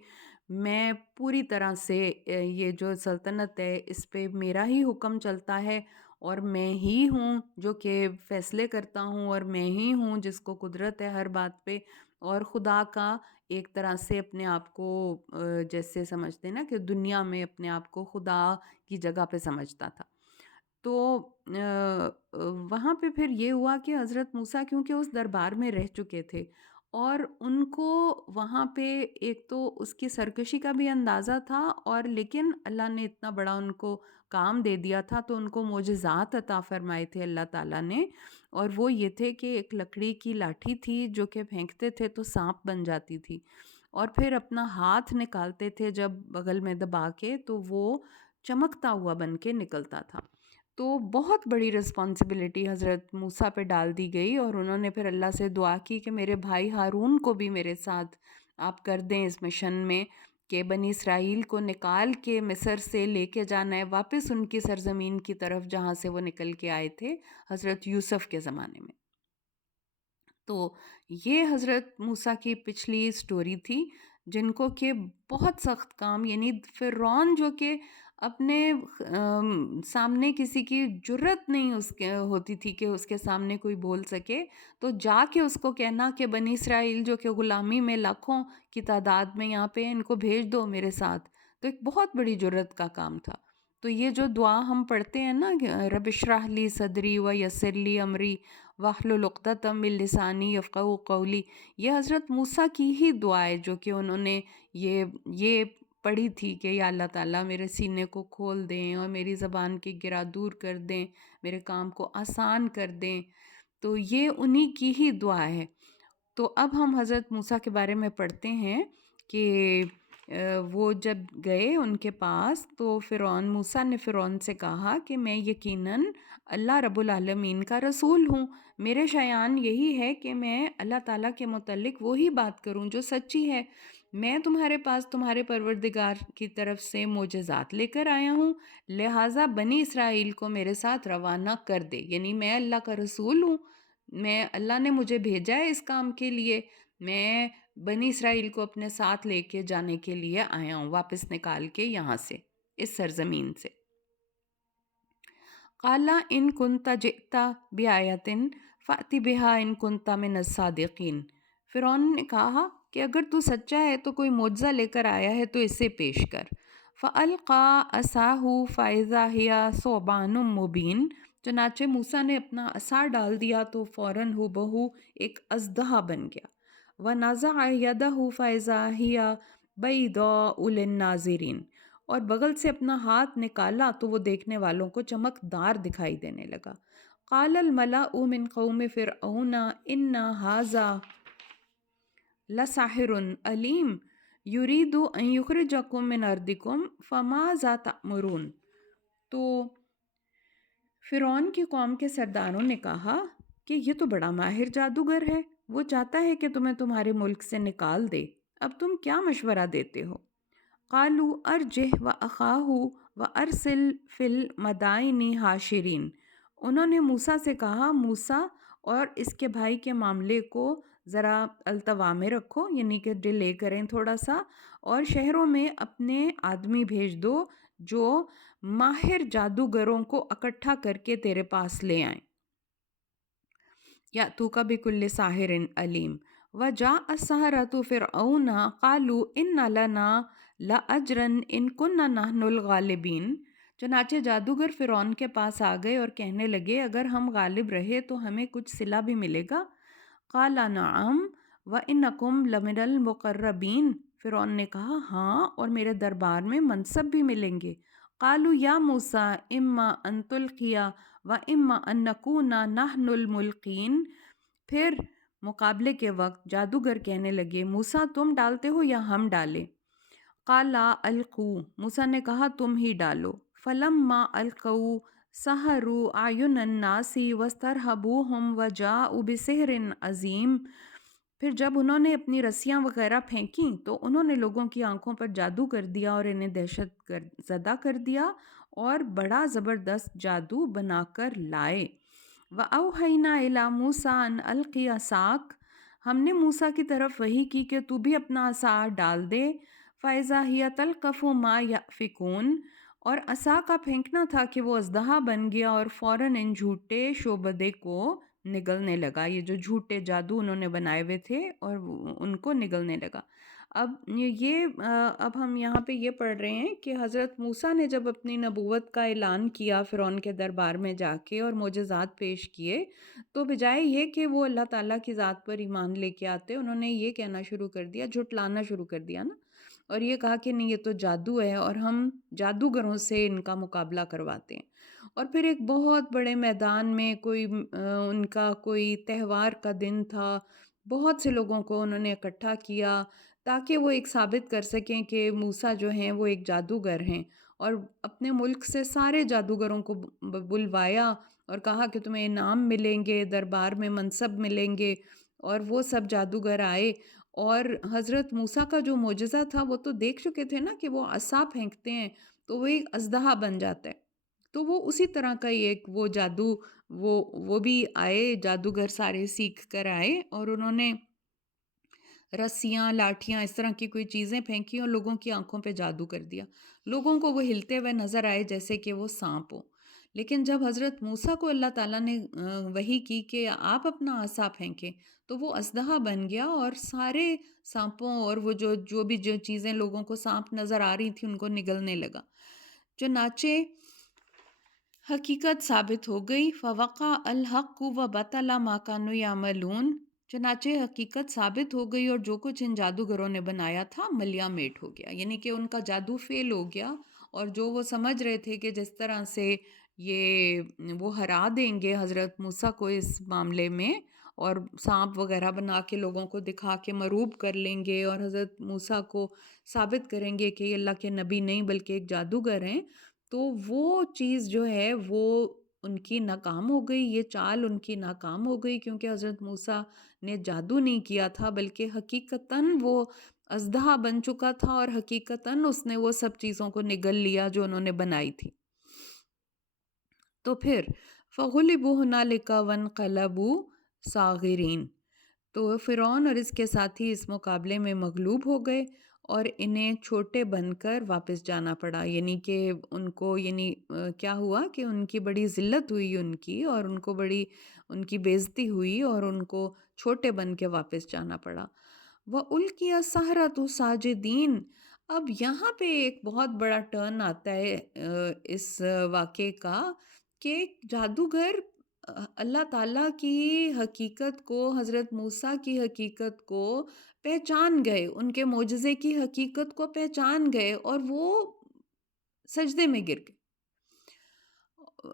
میں پوری طرح سے یہ جو سلطنت ہے اس پہ میرا ہی حکم چلتا ہے، اور میں ہی ہوں جو کہ فیصلے کرتا ہوں، اور میں ہی ہوں جس کو قدرت ہے ہر بات پہ. اور خدا کا ایک طرح سے اپنے آپ کو جیسے سمجھتے ہیں نا کہ دنیا میں اپنے آپ کو خدا کی جگہ پہ سمجھتا تھا. تو وہاں پہ پھر یہ ہوا کہ حضرت موسیٰ کیونکہ اس دربار میں رہ چکے تھے، اور ان کو وہاں پہ ایک تو اس کی سرکشی کا بھی اندازہ تھا، اور لیکن اللہ نے اتنا بڑا ان کو کام دے دیا تھا، تو ان کو معجزات عطا فرمائے تھے اللہ تعالیٰ نے. اور وہ یہ تھے کہ ایک لکڑی کی لاٹھی تھی جو کہ پھینکتے تھے تو سانپ بن جاتی تھی، اور پھر اپنا ہاتھ نکالتے تھے جب بغل میں دبا کے تو وہ چمکتا ہوا بن کے نکلتا تھا. تو بہت بڑی رسپانسبلٹی حضرت موسیٰ پہ ڈال دی گئی، اور انہوں نے پھر اللہ سے دعا کی کہ میرے بھائی ہارون کو بھی میرے ساتھ آپ کر دیں اس مشن میں، کہ بنی اسرائیل کو نکال کے مصر سے لے کے جانا ہے واپس ان کی سرزمین کی طرف جہاں سے وہ نکل کے آئے تھے حضرت یوسف کے زمانے میں. تو یہ حضرت موسیٰ کی پچھلی سٹوری تھی، جن کو کہ بہت سخت کام، یعنی فرعون جو کہ اپنے سامنے کسی کی جرت نہیں اس کے ہوتی تھی کہ اس کے سامنے کوئی بول سکے، تو جا کے اس کو کہنا کہ بنی اسرائیل جو کہ غلامی میں لاکھوں کی تعداد میں یہاں پہ ان کو بھیج دو میرے ساتھ، تو ایک بہت بڑی جرت کا کام تھا. تو یہ جو دعا ہم پڑھتے ہیں نا، رب اشرح لی صدری و یسر لی امری، واحلل عقدۃ من لسانی یفقہوا قولی. یہ حضرت موسیٰ کی ہی دعا ہے جو کہ انہوں نے یہ پڑھی تھی کہ یا اللہ تعالیٰ میرے سینے کو کھول دیں اور میری زبان کی گرا دور کر دیں، میرے کام کو آسان کر دیں. تو یہ انہی کی ہی دعا ہے. تو اب ہم حضرت موسیٰ کے بارے میں پڑھتے ہیں کہ وہ جب گئے ان کے پاس تو موسیٰ نے فرعون سے کہا کہ میں یقیناً اللہ رب العالمین کا رسول ہوں. میرے شایان یہی ہے کہ میں اللہ تعالیٰ کے متعلق وہی بات کروں جو سچی ہے. میں تمہارے پاس تمہارے پروردگار کی طرف سے معجزات لے کر آیا ہوں، لہٰذا بنی اسرائیل کو میرے ساتھ روانہ کر دے. یعنی میں اللہ کا رسول ہوں، اللہ نے مجھے بھیجا ہے اس کام کے لیے. میں بنی اسرائیل کو اپنے ساتھ لے کے جانے کے لیے آیا ہوں، واپس نکال کے یہاں سے، اس سرزمین سے. قَالَ إِن كُنْتَ جِئْتَ بِآیَةٍ فَأْتِ بِهَا إِن كُنْتَ مِنَ الصَّادِقِينَ. فرعون نے کہا کہ اگر تو سچا ہے تو کوئی معجزہ لے کر آیا ہے تو اسے پیش کر. فَأَلْقَىٰ عَصَاهُ فَإِذَا هِيَ ثُعْبَانٌ مُّبِينٌ. چنانچہ موسیٰ نے اپنا عصا ڈال دیا تو فوراً ہو بہو ایک اژدہا بن گیا. وَنَزَعَ يَدَهُ فَإِذَا هِيَ بَيْضَاءُ لِلنَّاظِرِينَ. اور بغل سے اپنا ہاتھ نکالا تو وہ دیکھنے والوں کو چمکدار دکھائی دینے لگا. قَالَ الْمَلَأُ مِنْ قَوْمِ فِرْعَوْنَ إِنَّ هَٰذَا لَسَاحِرٌ عَلِيمٌ يُرِيدُ أَن يُخْرِجَكُم مِّنْ أَرْضِكُمْ فَمَاذَا تَأْمُرُونَ. تو فرعون کی قوم کے سرداروں نے کہا کہ یہ تو بڑا ماہر جادوگر ہے، وہ چاہتا ہے کہ تمہیں تمہارے ملک سے نکال دے، اب تم کیا مشورہ دیتے ہو؟ قالوا ارجہ واخاہ وارسل فی المدائن حاشرین. انہوں نے موسیٰ سے کہا موسیٰ اور اس کے بھائی کے معاملے کو ذرا التوا میں رکھو، یعنی کہ ڈیلے کریں تھوڑا سا، اور شہروں میں اپنے آدمی بھیج دو جو ماہر جادوگروں کو اکٹھا کر کے تیرے پاس لے آئیں. یأتوک بکل ساحر علیم. وجاء السحرۃ فرعون قالوا ان لنا لأجرا ان كنا نحن الغالبین. چنانچہ جادوگر فرعون کے پاس آ گئے اور کہنے لگے اگر ہم غالب رہے تو ہمیں کچھ صلہ بھی ملے گا. قال نعم وانکم لمن المقربین. فرعون نے کہا ہاں، اور میرے دربار میں منصب بھی ملیں گے. قالوا یا موسیٰ اما ان تلقی واما ان نکون نحن الملقین. پھر مقابلے کے وقت جادوگر کہنے لگے موسیٰ تم ڈالتے ہو یا ہم ڈالیں؟ قالا القوا. موسیٰ نے کہا تم ہی ڈالو. فلما القوا سحروا اعین الناس واسترہبوہم وجاءوا بسحر عظیم. پھر جب انہوں نے اپنی رسیاں وغیرہ پھینکیں تو انہوں نے لوگوں کی آنکھوں پر جادو کر دیا اور انہیں دہشت زدہ کر دیا اور بڑا زبردست جادو بنا کر لائے. وَأَوْحَيْنَا إِلَىٰ مُوسَىٰ أَنْ أَلْقِ عَصَاكَ. ہم نے موسیٰ کی طرف وحی کی کہ تو بھی اپنا عصا ڈال دے. فَإِذَا هِيَ تَلْقَفُ مَا يَأْفِكُونَ. اور عصا کا پھینکنا تھا کہ وہ اژدہا بن گیا اور فوراً ان جھوٹے شعبدے کو نگلنے لگا. یہ جو جھوٹے جادو انہوں نے بنائے ہوئے تھے اور ان کو نگلنے لگا. اب ہم یہاں پہ یہ پڑھ رہے ہیں کہ حضرت موسیٰ نے جب اپنی نبوت کا اعلان کیا فرعون کے دربار میں جا کے اور معجزات پیش کیے تو بجائے یہ کہ وہ اللہ تعالیٰ کی ذات پر ایمان لے کے آتے انہوں نے یہ کہنا شروع کر دیا، جھٹلانا شروع کر دیا نا، اور یہ کہا کہ نہیں یہ تو جادو ہے اور ہم جادوگروں سے ان کا مقابلہ کرواتے ہیں. اور پھر ایک بہت بڑے میدان میں ان کا کوئی تہوار کا دن تھا، بہت سے لوگوں کو انہوں نے اکٹھا کیا تاکہ وہ ایک ثابت کر سکیں کہ موسیٰ جو ہیں وہ ایک جادوگر ہیں، اور اپنے ملک سے سارے جادوگروں کو بلوایا اور کہا کہ تمہیں انعام ملیں گے، دربار میں منصب ملیں گے. اور وہ سب جادوگر آئے اور حضرت موسیٰ کا جو معجزہ تھا وہ تو دیکھ چکے تھے نا کہ وہ عصا پھینکتے ہیں تو وہ ایک اژدہا بن جاتا ہے. تو وہ اسی طرح کا ہی ایک وہ جادو وہ بھی آئے، جادوگر سارے سیکھ کر آئے اور انہوں نے رسیاں لاٹھیاں اس طرح کی کوئی چیزیں پھینکی اور لوگوں کی آنکھوں پہ جادو کر دیا. لوگوں کو وہ ہلتے ہوئے نظر آئے جیسے کہ وہ سانپ ہو. لیکن جب حضرت موسیٰ کو اللہ تعالیٰ نے وحی کی کہ آپ اپنا عصا پھینکیں تو وہ اژدہا بن گیا اور سارے سانپوں اور وہ جو چیزیں لوگوں کو سانپ نظر آ رہی تھی ان کو نگلنے لگا. چنانچہ حقیقت ثابت ہو گئی، فوقع الحق و بطل ما کانوا یعملون، چنانچہ حقیقت ثابت ہو گئی اور جو کچھ ان جادوگروں نے بنایا تھا ملیا میٹ ہو گیا، یعنی کہ ان کا جادو فیل ہو گیا، اور جو وہ سمجھ رہے تھے کہ جس طرح سے یہ وہ ہرا دیں گے حضرت موسیٰ کو اس معاملے میں، اور سانپ وغیرہ بنا کے لوگوں کو دکھا کے مروب کر لیں گے اور حضرت موسیٰ کو ثابت کریں گے کہ یہ اللہ کے نبی نہیں بلکہ ایک جادوگر ہیں، تو وہ چیز جو ہے وہ ان کی ناکام ہو گئی، یہ چال ان کی ناکام ہو گئی، کیونکہ حضرت موسیٰ نے جادو نہیں کیا تھا بلکہ حقیقتاً وہ اژدہا بن چکا تھا، اور حقیقتاً اس نے وہ سب چیزوں کو نگل لیا جو انہوں نے بنائی تھی۔ تو پھر فغلبوا هنالک وانقلبوا صاغرین، تو فرعون اور اس کے ساتھی اس مقابلے میں مغلوب ہو گئے اور انہیں چھوٹے بن کر واپس جانا پڑا، یعنی کہ ان کو کیا ہوا کہ ان کی بڑی ذلت ہوئی ان کی، اور ان کو بڑی ان کی بےزتی ہوئی اور ان کو چھوٹے بن کے واپس جانا پڑا۔ وَأُلْقِيَ السَّحَرَةُ ساجدین، اب یہاں پہ ایک بہت بڑا ٹرن آتا ہے اس واقعے کا، کہ جادوگر اللہ تعالیٰ کی حقیقت کو، حضرت موسیٰ کی حقیقت کو پہچان گئے، ان کے معجزے کی حقیقت کو پہچان گئے، اور وہ سجدے میں گر گئے،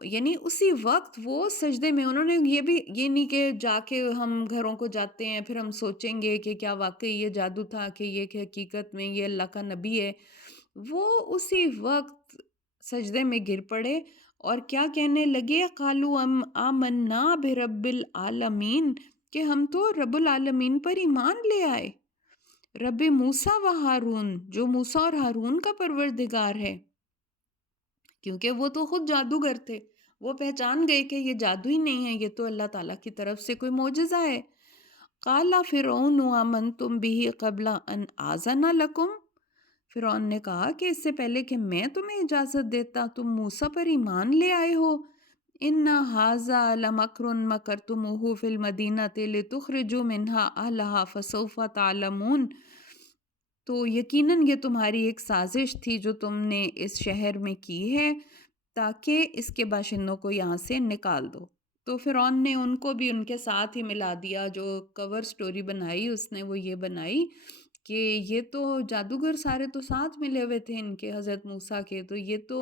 یعنی اسی وقت وہ سجدے میں، انہوں نے یہ نہیں کہ جا کے ہم گھروں کو جاتے ہیں پھر ہم سوچیں گے کہ کیا واقعی یہ جادو تھا کہ یہ کہ حقیقت میں یہ اللہ کا نبی ہے، وہ اسی وقت سجدے میں گر پڑے اور کیا کہنے لگے، قالوا آمنا برب العالمین، کہ ہم تو رب العالمین پر ایمان لے آئے، رب موسیٰ و ہارون، جو موسیٰ اور ہارون کا پروردگار ہے، کیونکہ وہ تو خود جادوگر تھے، وہ پہچان گئے کہ یہ جادو ہی نہیں ہے، یہ تو اللہ تعالیٰ کی طرف سے کوئی معجزہ ہے۔ قال فرعون آمنتم به قبل ان آذن لکم، فرعون نے کہا کہ اس سے پہلے کہ میں تمہیں اجازت دیتا تم موسیٰ پر ایمان لے آئے ہو، ان ھذا لمکر مکرتموہ فی المدینۃ لتخرجوا منہا اہلہا فسوف تعلمون، تو یقیناً یہ تمہاری ایک سازش تھی جو تم نے اس شہر میں کی ہے تاکہ اس کے باشندوں کو یہاں سے نکال دو۔ تو فرعون نے ان کو بھی ان کے ساتھ ہی ملا دیا، جو کور سٹوری بنائی اس نے وہ یہ بنائی کہ یہ تو جادوگر سارے تو ساتھ ملے ہوئے تھے ان کے حضرت موسیٰ کے، تو یہ تو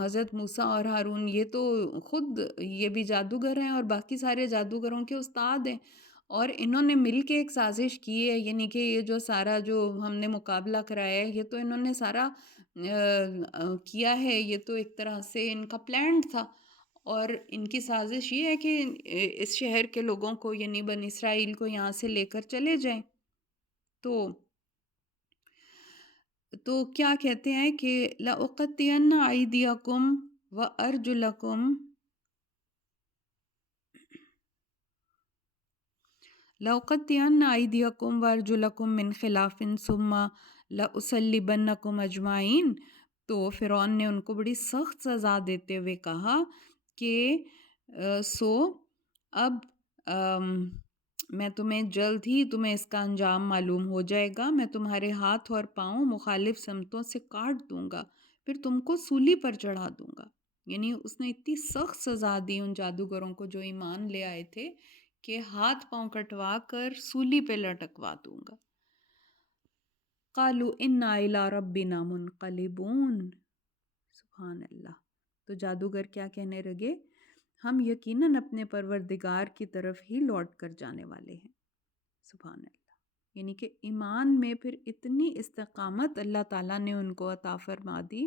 حضرت موسیٰ اور ہارون یہ تو خود یہ بھی جادوگر ہیں اور باقی سارے جادوگروں کے استاد ہیں، اور انہوں نے مل کے ایک سازش کی ہے، یعنی کہ یہ جو سارا جو ہم نے مقابلہ کرایا ہے یہ تو انہوں نے سارا کیا ہے، یہ تو ایک طرح سے ان کا پلان تھا، اور ان کی سازش یہ ہے کہ اس شہر کے لوگوں کو یعنی بنی اسرائیل کو یہاں سے لے کر چلے جائیں۔ تو کیا کہتے ہیں کہ لَأُقَطِّعَنَّ أَيْدِيَكُمْ وَأَرْجُلَكُمْ لَأُقَطِّعَنَّ أَيْدِيَكُمْ وَأَرْجُلَكُمْ مِنْ خِلَافٍ ثُمَّ لَأُصَلِّبَنَّكُمْ أَجْمَعِينَ، تو فرعون نے ان کو بڑی سخت سزا دیتے ہوئے کہا کہ اب میں تمہیں جلد ہی تمہیں اس کا انجام معلوم ہو جائے گا، میں تمہارے ہاتھ اور پاؤں مخالف سمتوں سے کاٹ دوں گا، پھر تم کو سولی پر چڑھا دوں گا، یعنی اس نے اتنی سخت سزا دی ان جادوگروں کو جو ایمان لے آئے تھے کہ ہاتھ پاؤں کٹوا کر سولی پہ لٹکوا دوں گا۔ قالوا انا الی ربنا منقلبون، سبحان اللہ، تو جادوگر کیا کہنے لگے، ہم یقیناً اپنے پروردگار کی طرف ہی لوٹ کر جانے والے ہیں، سبحان اللہ، یعنی کہ ایمان میں پھر اتنی استقامت اللہ تعالیٰ نے ان کو عطا فرما دی،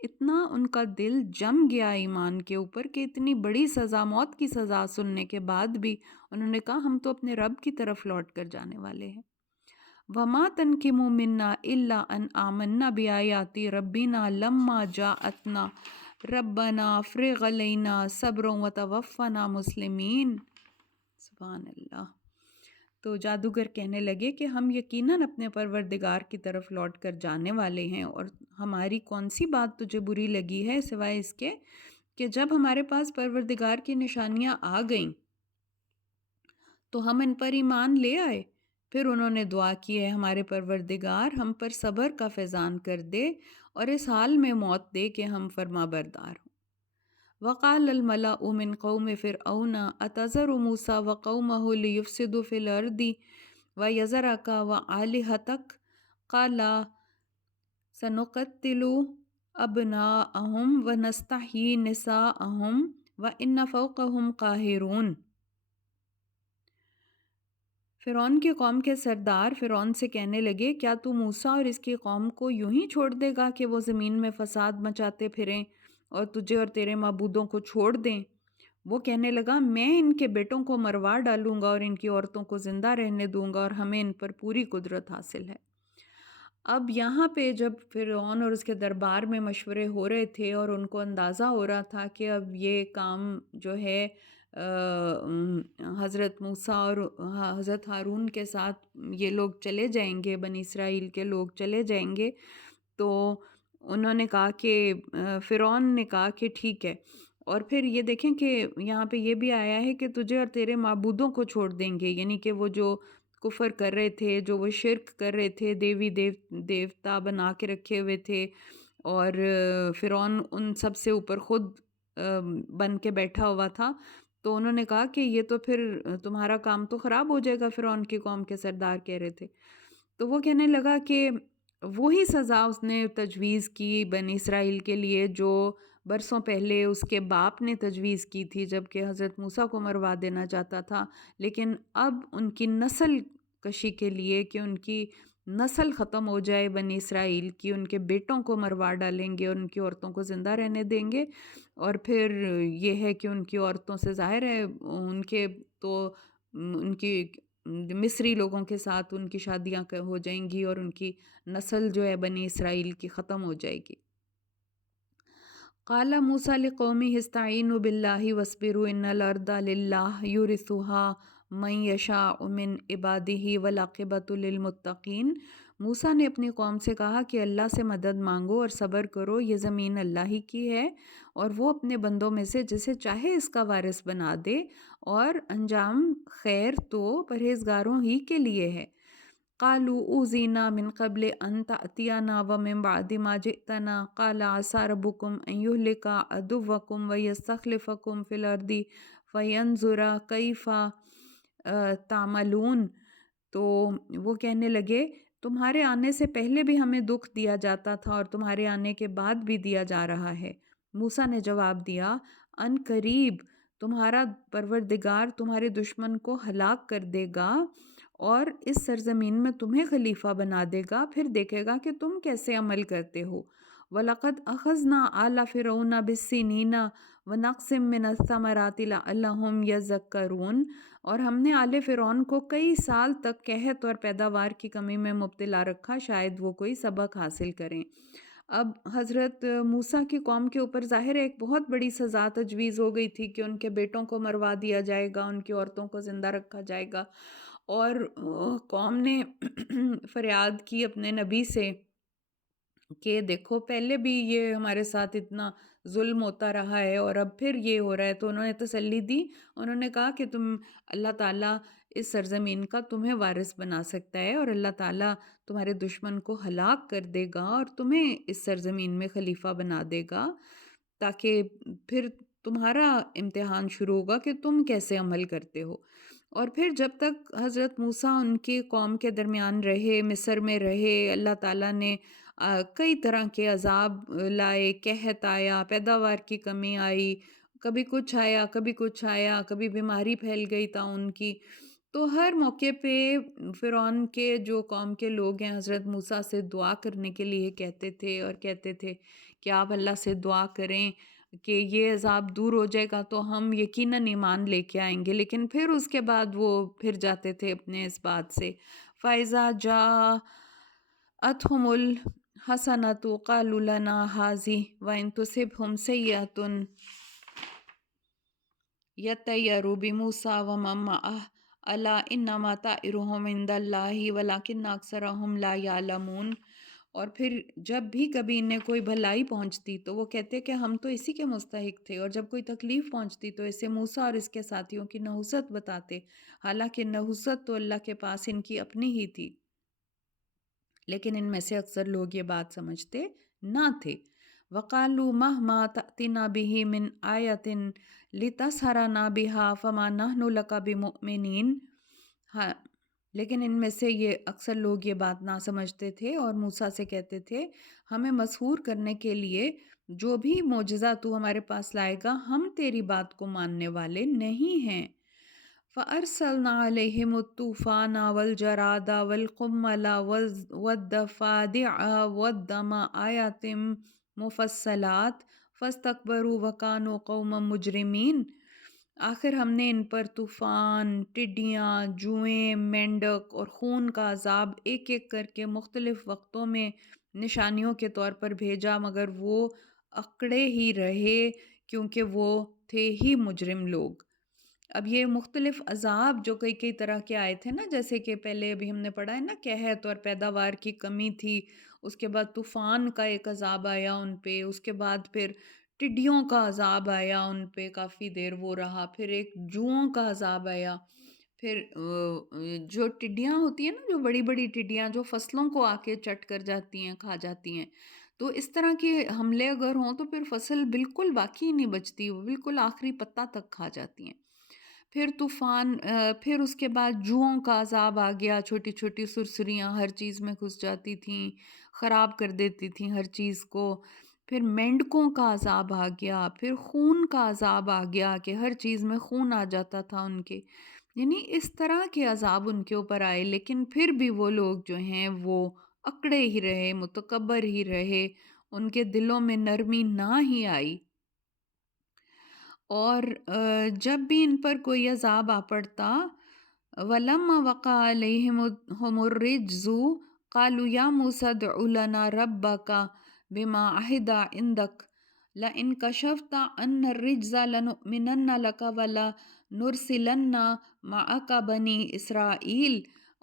اتنا ان کا دل جم گیا ایمان کے اوپر کہ اتنی بڑی سزا، موت کی سزا سننے کے بعد بھی انہوں نے کہا ہم تو اپنے رب کی طرف لوٹ کر جانے والے ہیں۔ وَمَا تَنْقِمُ مِنَّا إِلَّا أَنْ آمَنَّا بِآيَاتِ رَبِّنَا لَمَّا جَاءَتْنَا رَبَّنَا افْرِغْ عَلَيْنَا صَبْرًا وَتَوَفَّنَا مُسْلِمِينَ، سبحان اللہ، تو جادوگر کہنے لگے کہ ہم یقیناً اپنے پروردگار کی طرف لوٹ کر جانے والے ہیں، اور ہماری کون سی بات تجھے بری لگی ہے سوائے اس کے کہ جب ہمارے پاس پروردگار کی نشانیاں آ گئیں تو ہم ان پر ایمان لے آئے۔ پھر انہوں نے دعا کی ہے ہمارے پروردگار ہم پر صبر کا فیضان کر دے اور اس حال میں موت دے کہ ہم فرما بردار ہوں۔ وقال الملأ من قوم فرعون أتذر موسى وقومه ليفسدوا في الأرض ويذرك وآلهتك قال سنقتل أبناءهم ونستحيي نساءهم وإن فوقهم قاہرون۔ فرعون کی قوم کے سردار فرعون سے کہنے لگے کیا تو موسیٰ اور اس کی قوم کو یوں ہی چھوڑ دے گا کہ وہ زمین میں فساد مچاتے پھریں اور تجھے اور تیرے معبودوں کو چھوڑ دیں؟ وہ کہنے لگا میں ان کے بیٹوں کو مروا ڈالوں گا اور ان کی عورتوں کو زندہ رہنے دوں گا اور ہمیں ان پر پوری قدرت حاصل ہے۔ اب یہاں پہ جب فرعون اور اس کے دربار میں مشورے ہو رہے تھے اور ان کو اندازہ ہو رہا تھا کہ اب یہ کام جو ہے حضرت موسیٰ اور حضرت ہارون کے ساتھ یہ لوگ چلے جائیں گے، بنی اسرائیل کے لوگ چلے جائیں گے، تو انہوں نے کہا کہ فرعون نے کہا کہ ٹھیک ہے۔ اور پھر یہ دیکھیں کہ یہاں پہ یہ بھی آیا ہے کہ تجھے اور تیرے معبودوں کو چھوڑ دیں گے، یعنی کہ وہ جو کفر کر رہے تھے، جو وہ شرک کر رہے تھے، دیوتا بنا کے رکھے ہوئے تھے، اور فرعون ان سب سے اوپر خود بن کے بیٹھا ہوا تھا، تو انہوں نے کہا کہ یہ تو پھر تمہارا کام تو خراب ہو جائے گا۔ فرعون کی قوم کے سردار کہہ رہے تھے، تو وہ کہنے لگا کہ وہی سزا اس نے تجویز کی بنی اسرائیل کے لیے جو برسوں پہلے اس کے باپ نے تجویز کی تھی جب کہ حضرت موسیٰ کو مروا دینا چاہتا تھا، لیکن اب ان کی نسل کشی کے لیے کہ ان کی نسل ختم ہو جائے بنی اسرائیل کی، ان کے بیٹوں کو مروا ڈالیں گے اور ان کی عورتوں کو زندہ رہنے دیں گے، اور پھر یہ ہے کہ ان کی عورتوں سے ظاہر ہے ان کے تو ان کی مصری لوگوں کے ساتھ ان کی شادیاں ہو جائیں گی اور ان کی نسل جو ہے بنی اسرائیل کی ختم ہو جائے گی۔ قال موسیٰ لقومہ استعینوا باللہ واصبروا ان الارض للہ یورثها من یشاء من عبادہ والعاقبۃ للمتقین۔ موسیٰ نے اپنی قوم سے کہا کہ اللہ سے مدد مانگو اور صبر کرو، یہ زمین اللہ ہی کی ہے اور وہ اپنے بندوں میں سے جسے چاہے اس کا وارث بنا دے، اور انجام خیر تو پرہیزگاروں ہی کے لیے ہے۔ قالوا اوذینا من قبل ان تأتینا ومن بعد ما جئتنا قال عسى ربكم ان يهلك عدوكم ويستخلفكم في الارض فينظر كيف تعملون۔ تو وہ کہنے لگے تمہارے آنے سے پہلے بھی ہمیں دکھ دیا جاتا تھا اور تمہارے آنے کے بعد بھی دیا جا رہا ہے۔ موسیٰ نے جواب دیا ان قریب تمہارا پروردگار تمہارے دشمن کو ہلاک کر دے گا اور اس سرزمین میں تمہیں خلیفہ بنا دے گا، پھر دیکھے گا کہ تم کیسے عمل کرتے ہو۔ وَلَقَدْ أَخَذْنَا آلَ فِرْعَوْنَ بِالسِّنِينَ وَنَقْصٍ مِّنَ الثَّمَرَاتِ لَعَلَّهُمْ يَذَّكَّرُونَ، اور ہم نے آل فرعون کو کئی سال تک قحط اور پیداوار کی کمی میں مبتلا رکھا، شاید وہ کوئی سبق حاصل کریں۔ اب حضرت موسیٰ کی قوم کے اوپر ظاہر ہے ایک بہت بڑی سزا تجویز ہو گئی تھی کہ ان کے بیٹوں کو مروا دیا جائے گا، ان کی عورتوں کو زندہ رکھا جائے گا، اور قوم نے فریاد کی اپنے نبی سے کہ دیکھو پہلے بھی یہ ہمارے ساتھ اتنا ظلم ہوتا رہا ہے اور اب پھر یہ ہو رہا ہے، تو انہوں نے تسلی دی، انہوں نے کہا کہ تم اللہ تعالیٰ اس سرزمین کا تمہیں وارث بنا سکتا ہے اور اللہ تعالیٰ تمہارے دشمن کو ہلاک کر دے گا اور تمہیں اس سرزمین میں خلیفہ بنا دے گا، تاکہ پھر تمہارا امتحان شروع ہوگا کہ تم کیسے عمل کرتے ہو۔ اور پھر جب تک حضرت موسیٰ ان کی قوم کے درمیان رہے، مصر میں رہے، اللہ تعالیٰ نے کئی طرح کے عذاب لائے، قحط آیا، پیداوار کی کمی آئی، کبھی کچھ آیا کبھی کچھ آیا، کبھی بیماری پھیل گئی طاعون کی، تو ہر موقع پہ فرعون کے جو قوم کے لوگ ہیں حضرت موسیٰ سے دعا کرنے کے لیے کہتے تھے اور کہتے تھے کہ آپ اللہ سے دعا کریں کہ یہ عذاب دور ہو جائے گا تو ہم یقیناً ایمان لے کے آئیں گے، لیکن پھر اس کے بعد وہ پھر جاتے تھے اپنے اس بات سے۔ فَإِذَا جَاءَتْهُمُ الْحَسَنَةُ قَالُوا لَنَا هَٰذِهِ وَإِن تُصِبْهُمْ سَيِّئَةٌ يَطَّيَّرُوا بِمُوسَىٰ وَمَن مَّعَهُ أَلَا إِنَّمَا طَائِرُهُمْ عِندَ اللَّهِ وَلَٰكِنَّ أَكْثَرَهُمْ لَا يَعْلَمُونَ۔ اور پھر جب بھی کبھی انہیں کوئی بھلائی پہنچتی تو وہ کہتے کہ ہم تو اسی کے مستحق تھے، اور جب کوئی تکلیف پہنچتی تو اسے موسیٰ اور اس کے ساتھیوں کی نحوست بتاتے، حالانکہ نحوست تو اللہ کے پاس ان کی اپنی ہی تھی، لیکن ان میں سے اکثر لوگ یہ بات سمجھتے نہ تھے۔ وقالوا مهما تأتنا به من آية لتسحرنا بها فما نحن لك بمؤمنين. ہاں، لیکن ان میں سے یہ اکثر لوگ یہ بات نہ سمجھتے تھے اور موسیٰ سے کہتے تھے ہمیں مسحور کرنے کے لیے جو بھی معجزہ تو ہمارے پاس لائے گا ہم تیری بات کو ماننے والے نہیں ہیں. فَأَرْسَلْنَا عَلَيْهِمُ الطُّوفَانَ وَالْجَرَادَ وَالْقُمَّلَ وَالضَّفَادِعَ وَالدَّمَ آيَاتٍ مُفَصَّلَاتٍ فَاسْتَكْبَرُوا وَكَانُوا قَوْمًا مُجْرِمِينَ. آخر ہم نے ان پر طوفان، ٹڈیاں، جوئیں، مینڈک اور خون کا عذاب ایک ایک کر کے مختلف وقتوں میں نشانیوں کے طور پر بھیجا، مگر وہ اکڑے ہی رہے کیونکہ وہ تھے ہی مجرم لوگ. اب یہ مختلف عذاب جو کئی کئی طرح کے آئے تھے نا، جیسے کہ پہلے ابھی ہم نے پڑھا ہے نا، قحط اور پیداوار کی کمی تھی، اس کے بعد طوفان کا ایک عذاب آیا ان پہ، اس کے بعد پھر ٹڈیوں کا عذاب آیا ان پہ، کافی دیر وہ رہا، پھر ایک جوؤں کا عذاب آیا، پھر جو ٹڈیاں ہوتی ہیں نا، جو بڑی بڑی ٹڈیاں جو فصلوں کو آ کے چٹ کر جاتی ہیں، کھا جاتی ہیں، تو اس طرح کے حملے اگر ہوں تو پھر فصل بالکل باقی نہیں بچتی، وہ بالکل آخری پتا تک کھا جاتی ہیں. پھر طوفان، پھر اس کے بعد جوؤں کا عذاب آ گیا، چھوٹی چھوٹی سرسریاں ہر چیز میں گھس جاتی تھیں، خراب کر دیتی تھیں ہر چیز کو. پھر مینڈکوں کا عذاب آ گیا، پھر خون کا عذاب آ گیا کہ ہر چیز میں خون آ جاتا تھا ان کے. یعنی اس طرح کے عذاب ان کے اوپر آئے، لیکن پھر بھی وہ لوگ جو ہیں وہ اکڑے ہی رہے، متکبر ہی رہے، ان کے دلوں میں نرمی نہ ہی آئی. اور جب بھی ان پر کوئی عذاب آ پڑتا، وَلَمَّا وَقَعَ عَلَيْهِمُ الرِّجْزُ قَالُوا يَا مُوسَىٰ ادْعُ لَنَا رَبَّكَ بِمَا عَهِدَ عِندَكَ لَئِن كَشَفْتَ عَنَّا الرِّجْزَ لَنُؤْمِنَنَّ لَكَ وَلَنُرْسِلَنَّ مَعَكَ بَنِي إِسْرَائِيلَ.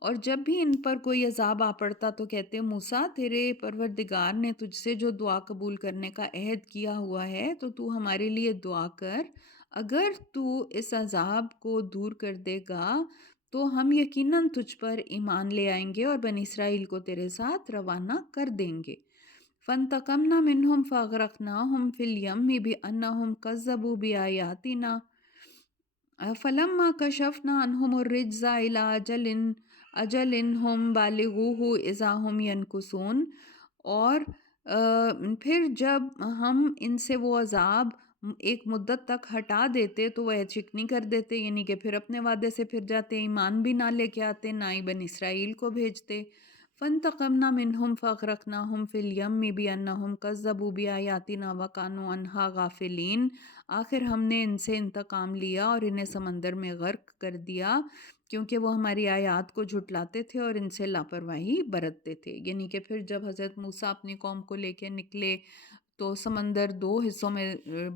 اور جب بھی ان پر کوئی عذاب آ پڑتا تو کہتے موسیٰ تیرے پروردگار نے تجھ سے جو دعا قبول کرنے کا عہد کیا ہوا ہے تو تو ہمارے لیے دعا کر، اگر تو اس عذاب کو دور کر دے گا تو ہم یقیناً تجھ پر ایمان لے آئیں گے اور بنی اسرائیل کو تیرے ساتھ روانہ کر دیں گے. فَانْتَقَمْنَا مِنْهُمْ فَأَغْرَقْنَاهُمْ فِي الْيَمِّ بِأَنَّهُمْ كَذَّبُوا بِآيَاتِنَا فَلَمَّا كَشَفْنَا عَنْهُمُ الرِّجْزَ إِلَىٰ أَجَلٍ هُمْ بَالِغُوهُ إِذَا هُمْ يَنْكُثُونَ. اور پھر جب ہم ان سے وہ عذاب ایک مدت تک ہٹا دیتے تو وہ چکنی کر دیتے، یعنی کہ پھر اپنے وعدے سے پھر جاتے، ایمان بھی نہ لے کے آتے، نہ ہی بنی اسرائیل کو بھیجتے. فَانْتَقَمْنَا مِنْهُمْ فَأَغْرَقْنَاهُمْ فِي الْيَمِّ بِأَنَّهُمْ كَذَّبُوا بِآيَاتِنَا وَكَانُوا عَنْهَا غَافِلِينَ. آخر ہم نے ان سے انتقام لیا اور انہیں سمندر میں غرق کر دیا کیونکہ وہ ہماری آیات کو جھٹلاتے تھے اور ان سے لاپرواہی برتتے تھے. یعنی کہ پھر جب حضرت موسیٰ اپنی قوم کو لے کے نکلے تو سمندر دو حصوں میں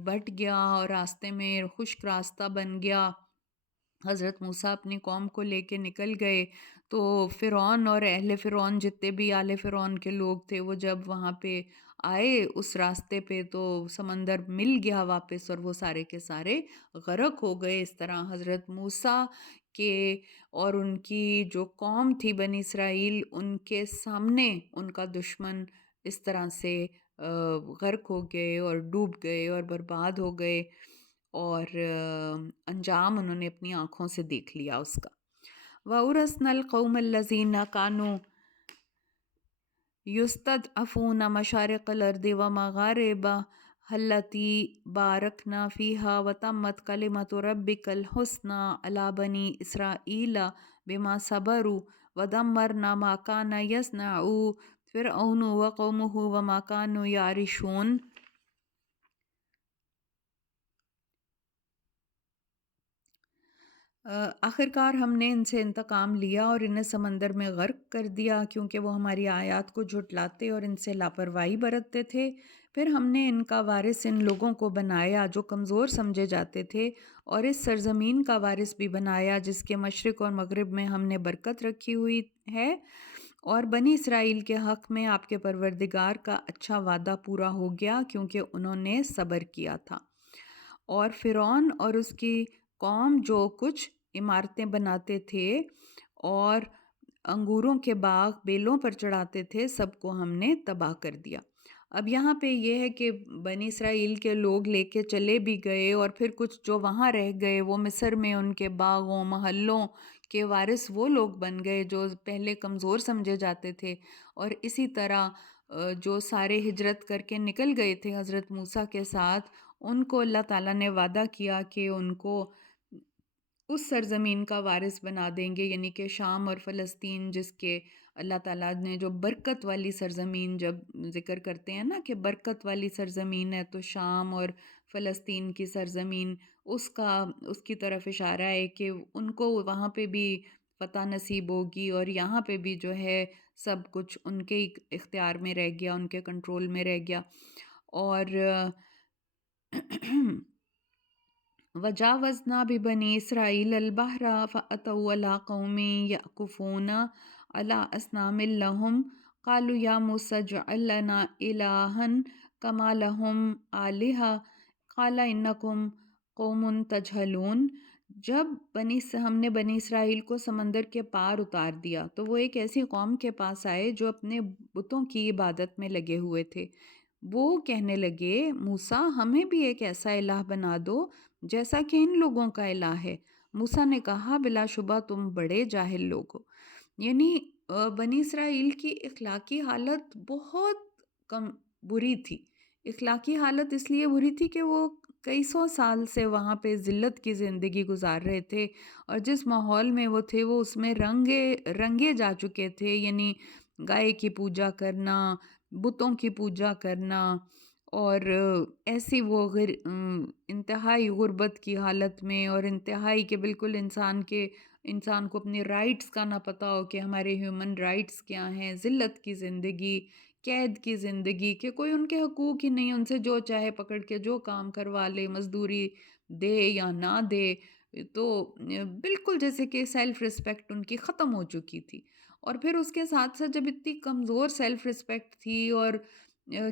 بٹ گیا اور راستے میں خشک راستہ بن گیا. حضرت موسیٰ اپنی قوم کو لے کے نکل گئے تو فرعون اور اہل فرعون جتنے بھی آل فرعون کے لوگ تھے وہ جب وہاں پہ آئے اس راستے پہ تو سمندر مل گیا واپس اور وہ سارے کے سارے غرق ہو گئے. اس طرح حضرت موسیٰ کے اور ان کی جو قوم تھی بنی اسرائیل، ان کے سامنے ان کا دشمن اس طرح سے غرق ہو گئے اور ڈوب گئے اور برباد ہو گئے، اور انجام انہوں نے اپنی آنکھوں سے دیکھ لیا اس کا. وَأَوْرَثْنَا الْقَوْمَ الَّذِينَ كَانُوا يُسْتَضْعَفُونَ مَشَارِقَ الْأَرْضِ وَمَغَارِبَهَا الَّتِي بَارَكْنَا فِيهَا وَتَمَّتْ كَلِمَةُ رَبِّكَ الْحُسْنَى عَلَىٰ بَنِي إِسْرَائِيلَ بِمَا صَبَرُوا وَدَمَّرْنَا مَا كَانَ يَصْنَعُ فِرْعَوْنُ وَقَوْمُهُ وَمَا كَانُوا يَعْرِشُونَ. آخرکار ہم نے ان سے انتقام لیا اور انہیں سمندر میں غرق کر دیا کیونکہ وہ ہماری آیات کو جھٹلاتے اور ان سے لاپرواہی برتتے تھے. پھر ہم نے ان کا وارث ان لوگوں کو بنایا جو کمزور سمجھے جاتے تھے، اور اس سرزمین کا وارث بھی بنایا جس کے مشرق اور مغرب میں ہم نے برکت رکھی ہوئی ہے. اور بنی اسرائیل کے حق میں آپ کے پروردگار کا اچھا وعدہ پورا ہو گیا کیونکہ انہوں نے صبر کیا تھا. اور فرعون اور اس کی قوم جو کچھ عمارتیں بناتے تھے اور انگوروں کے باغ بیلوں پر چڑھاتے تھے، سب کو ہم نے تباہ کر دیا. اب یہاں پہ یہ ہے کہ بنی اسرائیل کے لوگ لے کے چلے بھی گئے، اور پھر کچھ جو وہاں رہ گئے وہ مصر میں ان کے باغوں محلوں کے وارث وہ لوگ بن گئے جو پہلے کمزور سمجھے جاتے تھے۔ اور اسی طرح جو سارے ہجرت کر کے نکل گئے تھے حضرت موسیٰ کے ساتھ، ان کو اللہ تعالیٰ نے وعدہ کیا کہ ان کو اس سرزمین کا وارث بنا دیں گے، یعنی کہ شام اور فلسطین، جس کے اللہ تعالیٰ نے جو برکت والی سرزمین جب ذکر کرتے ہیں نا کہ برکت والی سرزمین ہے، تو شام اور فلسطین کی سرزمین اس کی طرف اشارہ ہے کہ ان کو وہاں پہ بھی فتح نصیب ہوگی، اور یہاں پہ بھی جو ہے سب کچھ ان کے اختیار میں رہ گیا، ان کے کنٹرول میں رہ گیا۔ اور وجاوزنا ببنی اسرائیل البحر فأتوا على قوم يعكفون على أصنام لهم قالوا يا موسى اجعل لنا إلها كما لهم آلهة قال إنكم قوم تجهلون۔ جب ہم نے بنی اسرائیل کو سمندر کے پار اتار دیا تو وہ ایک ایسی قوم کے پاس آئے جو اپنے بتوں کی عبادت میں لگے ہوئے تھے۔ وہ کہنے لگے موسیٰ ہمیں بھی ایک ایسا الہ بنا دو جیسا کہ ان لوگوں کا الہ ہے۔ موسیٰ نے کہا بلا شبہ تم بڑے جاہل لوگ ہو۔ یعنی بنی اسرائیل کی اخلاقی حالت بہت کم بری تھی۔ اخلاقی حالت اس لیے بری تھی کہ وہ کئی سو سال سے وہاں پہ ذلت کی زندگی گزار رہے تھے، اور جس ماحول میں وہ تھے وہ اس میں رنگے جا چکے تھے، یعنی گائے کی پوجا کرنا، بتوں کی پوجا کرنا، اور ایسی وہ انتہائی غربت کی حالت میں، اور انتہائی کہ بالکل انسان کو اپنے رائٹس کا نہ پتہ ہو کہ ہمارے ہیومن رائٹس کیا ہیں، ذلت کی زندگی، قید کی زندگی کہ کوئی ان کے حقوق ہی نہیں، ان سے جو چاہے پکڑ کے جو کام کروا لے، مزدوری دے یا نہ دے، تو بالکل جیسے کہ سیلف رسپیکٹ ان کی ختم ہو چکی تھی۔ اور پھر اس کے ساتھ ساتھ جب اتنی کمزور سیلف رسپیکٹ تھی، اور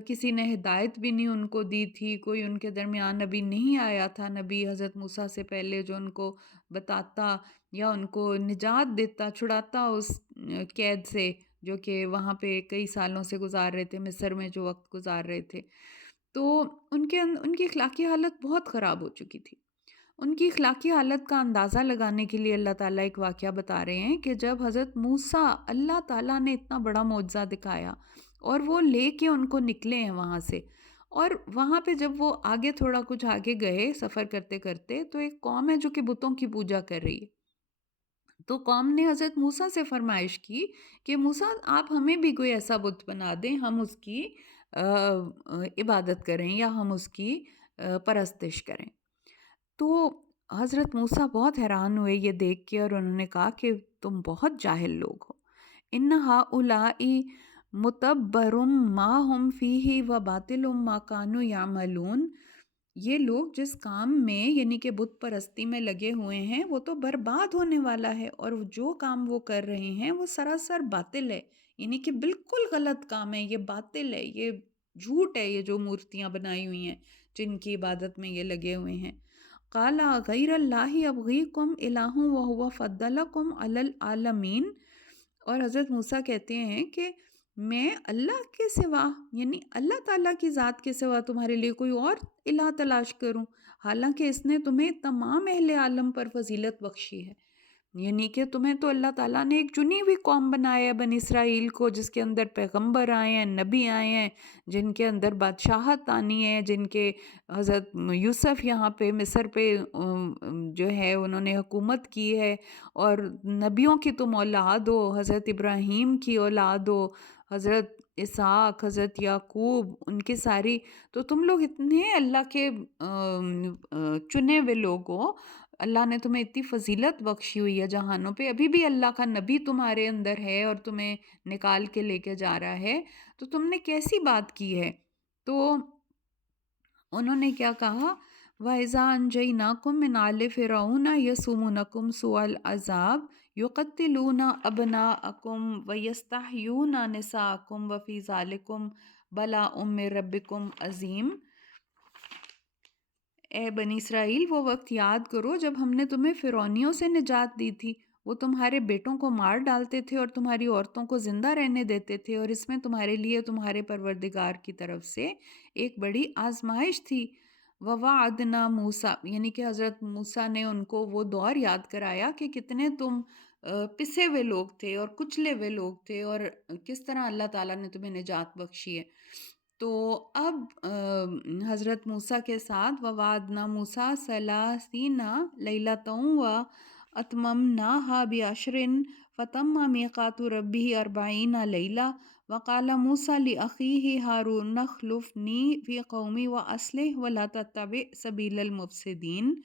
کسی نے ہدایت بھی نہیں ان کو دی تھی، کوئی ان کے درمیان نبی نہیں آیا تھا، نبی حضرت موسیٰ سے پہلے جو ان کو بتاتا یا ان کو نجات دیتا، چھڑاتا اس قید سے جو کہ وہاں پہ کئی سالوں سے گزار رہے تھے، مصر میں جو وقت گزار رہے تھے، تو ان کی اخلاقی حالت بہت خراب ہو چکی تھی۔ ان کی اخلاقی حالت کا اندازہ لگانے کے لیے اللہ تعالیٰ ایک واقعہ بتا رہے ہیں کہ جب حضرت موسیٰ اللہ تعالیٰ نے اتنا بڑا معجزہ دکھایا اور وہ لے کے ان کو نکلے ہیں وہاں سے، اور وہاں پہ جب وہ تھوڑا کچھ آگے گئے سفر کرتے کرتے، تو ایک قوم ہے جو کہ بتوں کی پوجا کر رہی ہے۔ تو قوم نے حضرت موسیٰ سے فرمائش کی کہ موسیٰ آپ ہمیں بھی کوئی ایسا بت بنا دیں، ہم اس کی عبادت کریں یا ہم اس کی پرستش کریں۔ تو حضرت موسیٰ بہت حیران ہوئے یہ دیکھ کے، اور انہوں نے کہا کہ تم بہت جاہل لوگ ہو۔ ان ہؤلاء متبر ما ہم فیہ و باطل ما کانوا یعملون۔ یہ لوگ جس کام میں یعنی کہ بت پرستی میں لگے ہوئے ہیں وہ تو برباد ہونے والا ہے، اور جو کام وہ کر رہے ہیں وہ سراسر باطل ہے، یعنی کہ بالکل غلط کام ہے، یہ باطل ہے، یہ جھوٹ ہے، یہ جو مورتیاں بنائی ہوئی ہیں جن کی عبادت میں یہ لگے ہوئے ہیں۔ قال غیر اللہ ابغیکم الہ وہو فضلکم علی العالمین۔ اور حضرت موسیٰ کہتے ہیں کہ میں اللہ کے سوا یعنی اللہ تعالیٰ کی ذات کے سوا تمہارے لیے کوئی اور الہ تلاش کروں، حالانکہ اس نے تمہیں تمام اہل عالم پر فضیلت بخشی ہے، یعنی کہ تمہیں تو اللہ تعالیٰ نے ایک چنی ہوئی قوم بنایا ہے بنی اسرائیل کو، جس کے اندر پیغمبر آئے ہیں، نبی آئے ہیں، جن کے اندر بادشاہت آنی ہے، جن کے حضرت یوسف یہاں پہ مصر پہ جو ہے انہوں نے حکومت کی ہے، اور نبیوں کی تم اولاد ہو، حضرت ابراہیم کی اولاد ہو، حضرت اسحاق، حضرت یعقوب، ان کی ساری، تو تم لوگ اتنے اللہ کے چنے ہوئے لوگ ہو، اللہ نے تمہیں اتنی فضیلت بخشی ہوئی ہے جہانوں پہ، ابھی بھی اللہ کا نبی تمہارے اندر ہے اور تمہیں نکال کے لے کے جا رہا ہے، تو تم نے کیسی بات کی ہے؟ تو انہوں نے کیا کہا، وَإِذَا أَنْجَيْنَاكُمْ مِنْ آلِ فِرْعَوْنَ يَسُومُونَكُمْ سُوءَ الْعَذَابِ يُقَتِّلُونَ أَبْنَاءَكُمْ وَيَسْتَحْيُونَ نِسَاءَكُمْ وَفِي ذَلِكُمْ بَلَاءٌ مِّن رَبِّكُمْ عَظِيمٌ۔ اے بنی اسرائیل وہ وقت یاد کرو جب ہم نے تمہیں فرعونیوں سے نجات دی تھی، وہ تمہارے بیٹوں کو مار ڈالتے تھے اور تمہاری عورتوں کو زندہ رہنے دیتے تھے، اور اس میں تمہارے لیے تمہارے پروردگار کی طرف سے ایک بڑی آزمائش تھی۔ وَوَعَدْنَا موسیٰ، یعنی کہ حضرت موسیٰ نے ان کو وہ دور یاد کرایا کہ کتنے تم پسے ہوئے لوگ تھے اور کچلے ہوئے لوگ تھے، اور کس طرح اللہ تعالیٰ نے تمہیں نجات بخشی ہے۔ تو اب حضرت موسیٰ کے ساتھ وَوَعَدْنَا مُوسَىٰ ثَلَاثِینَ لَیْلَةً وَأَتْمَمْنَاهَا بِعَشْرٍ فَتَمَّ مِیقَاتُ رَبِّهِ أَرْبَعِینَ لَیْلَةً وَقَالَ مُوسَىٰ لِأَخِیهِ هَارُونَ اخْلُفْنِی فِی قَوْمِی وَأَصْلِحْ وَلَا تَتَّبِعْ سَبِیلَ الْمُفْسِدِینَ۔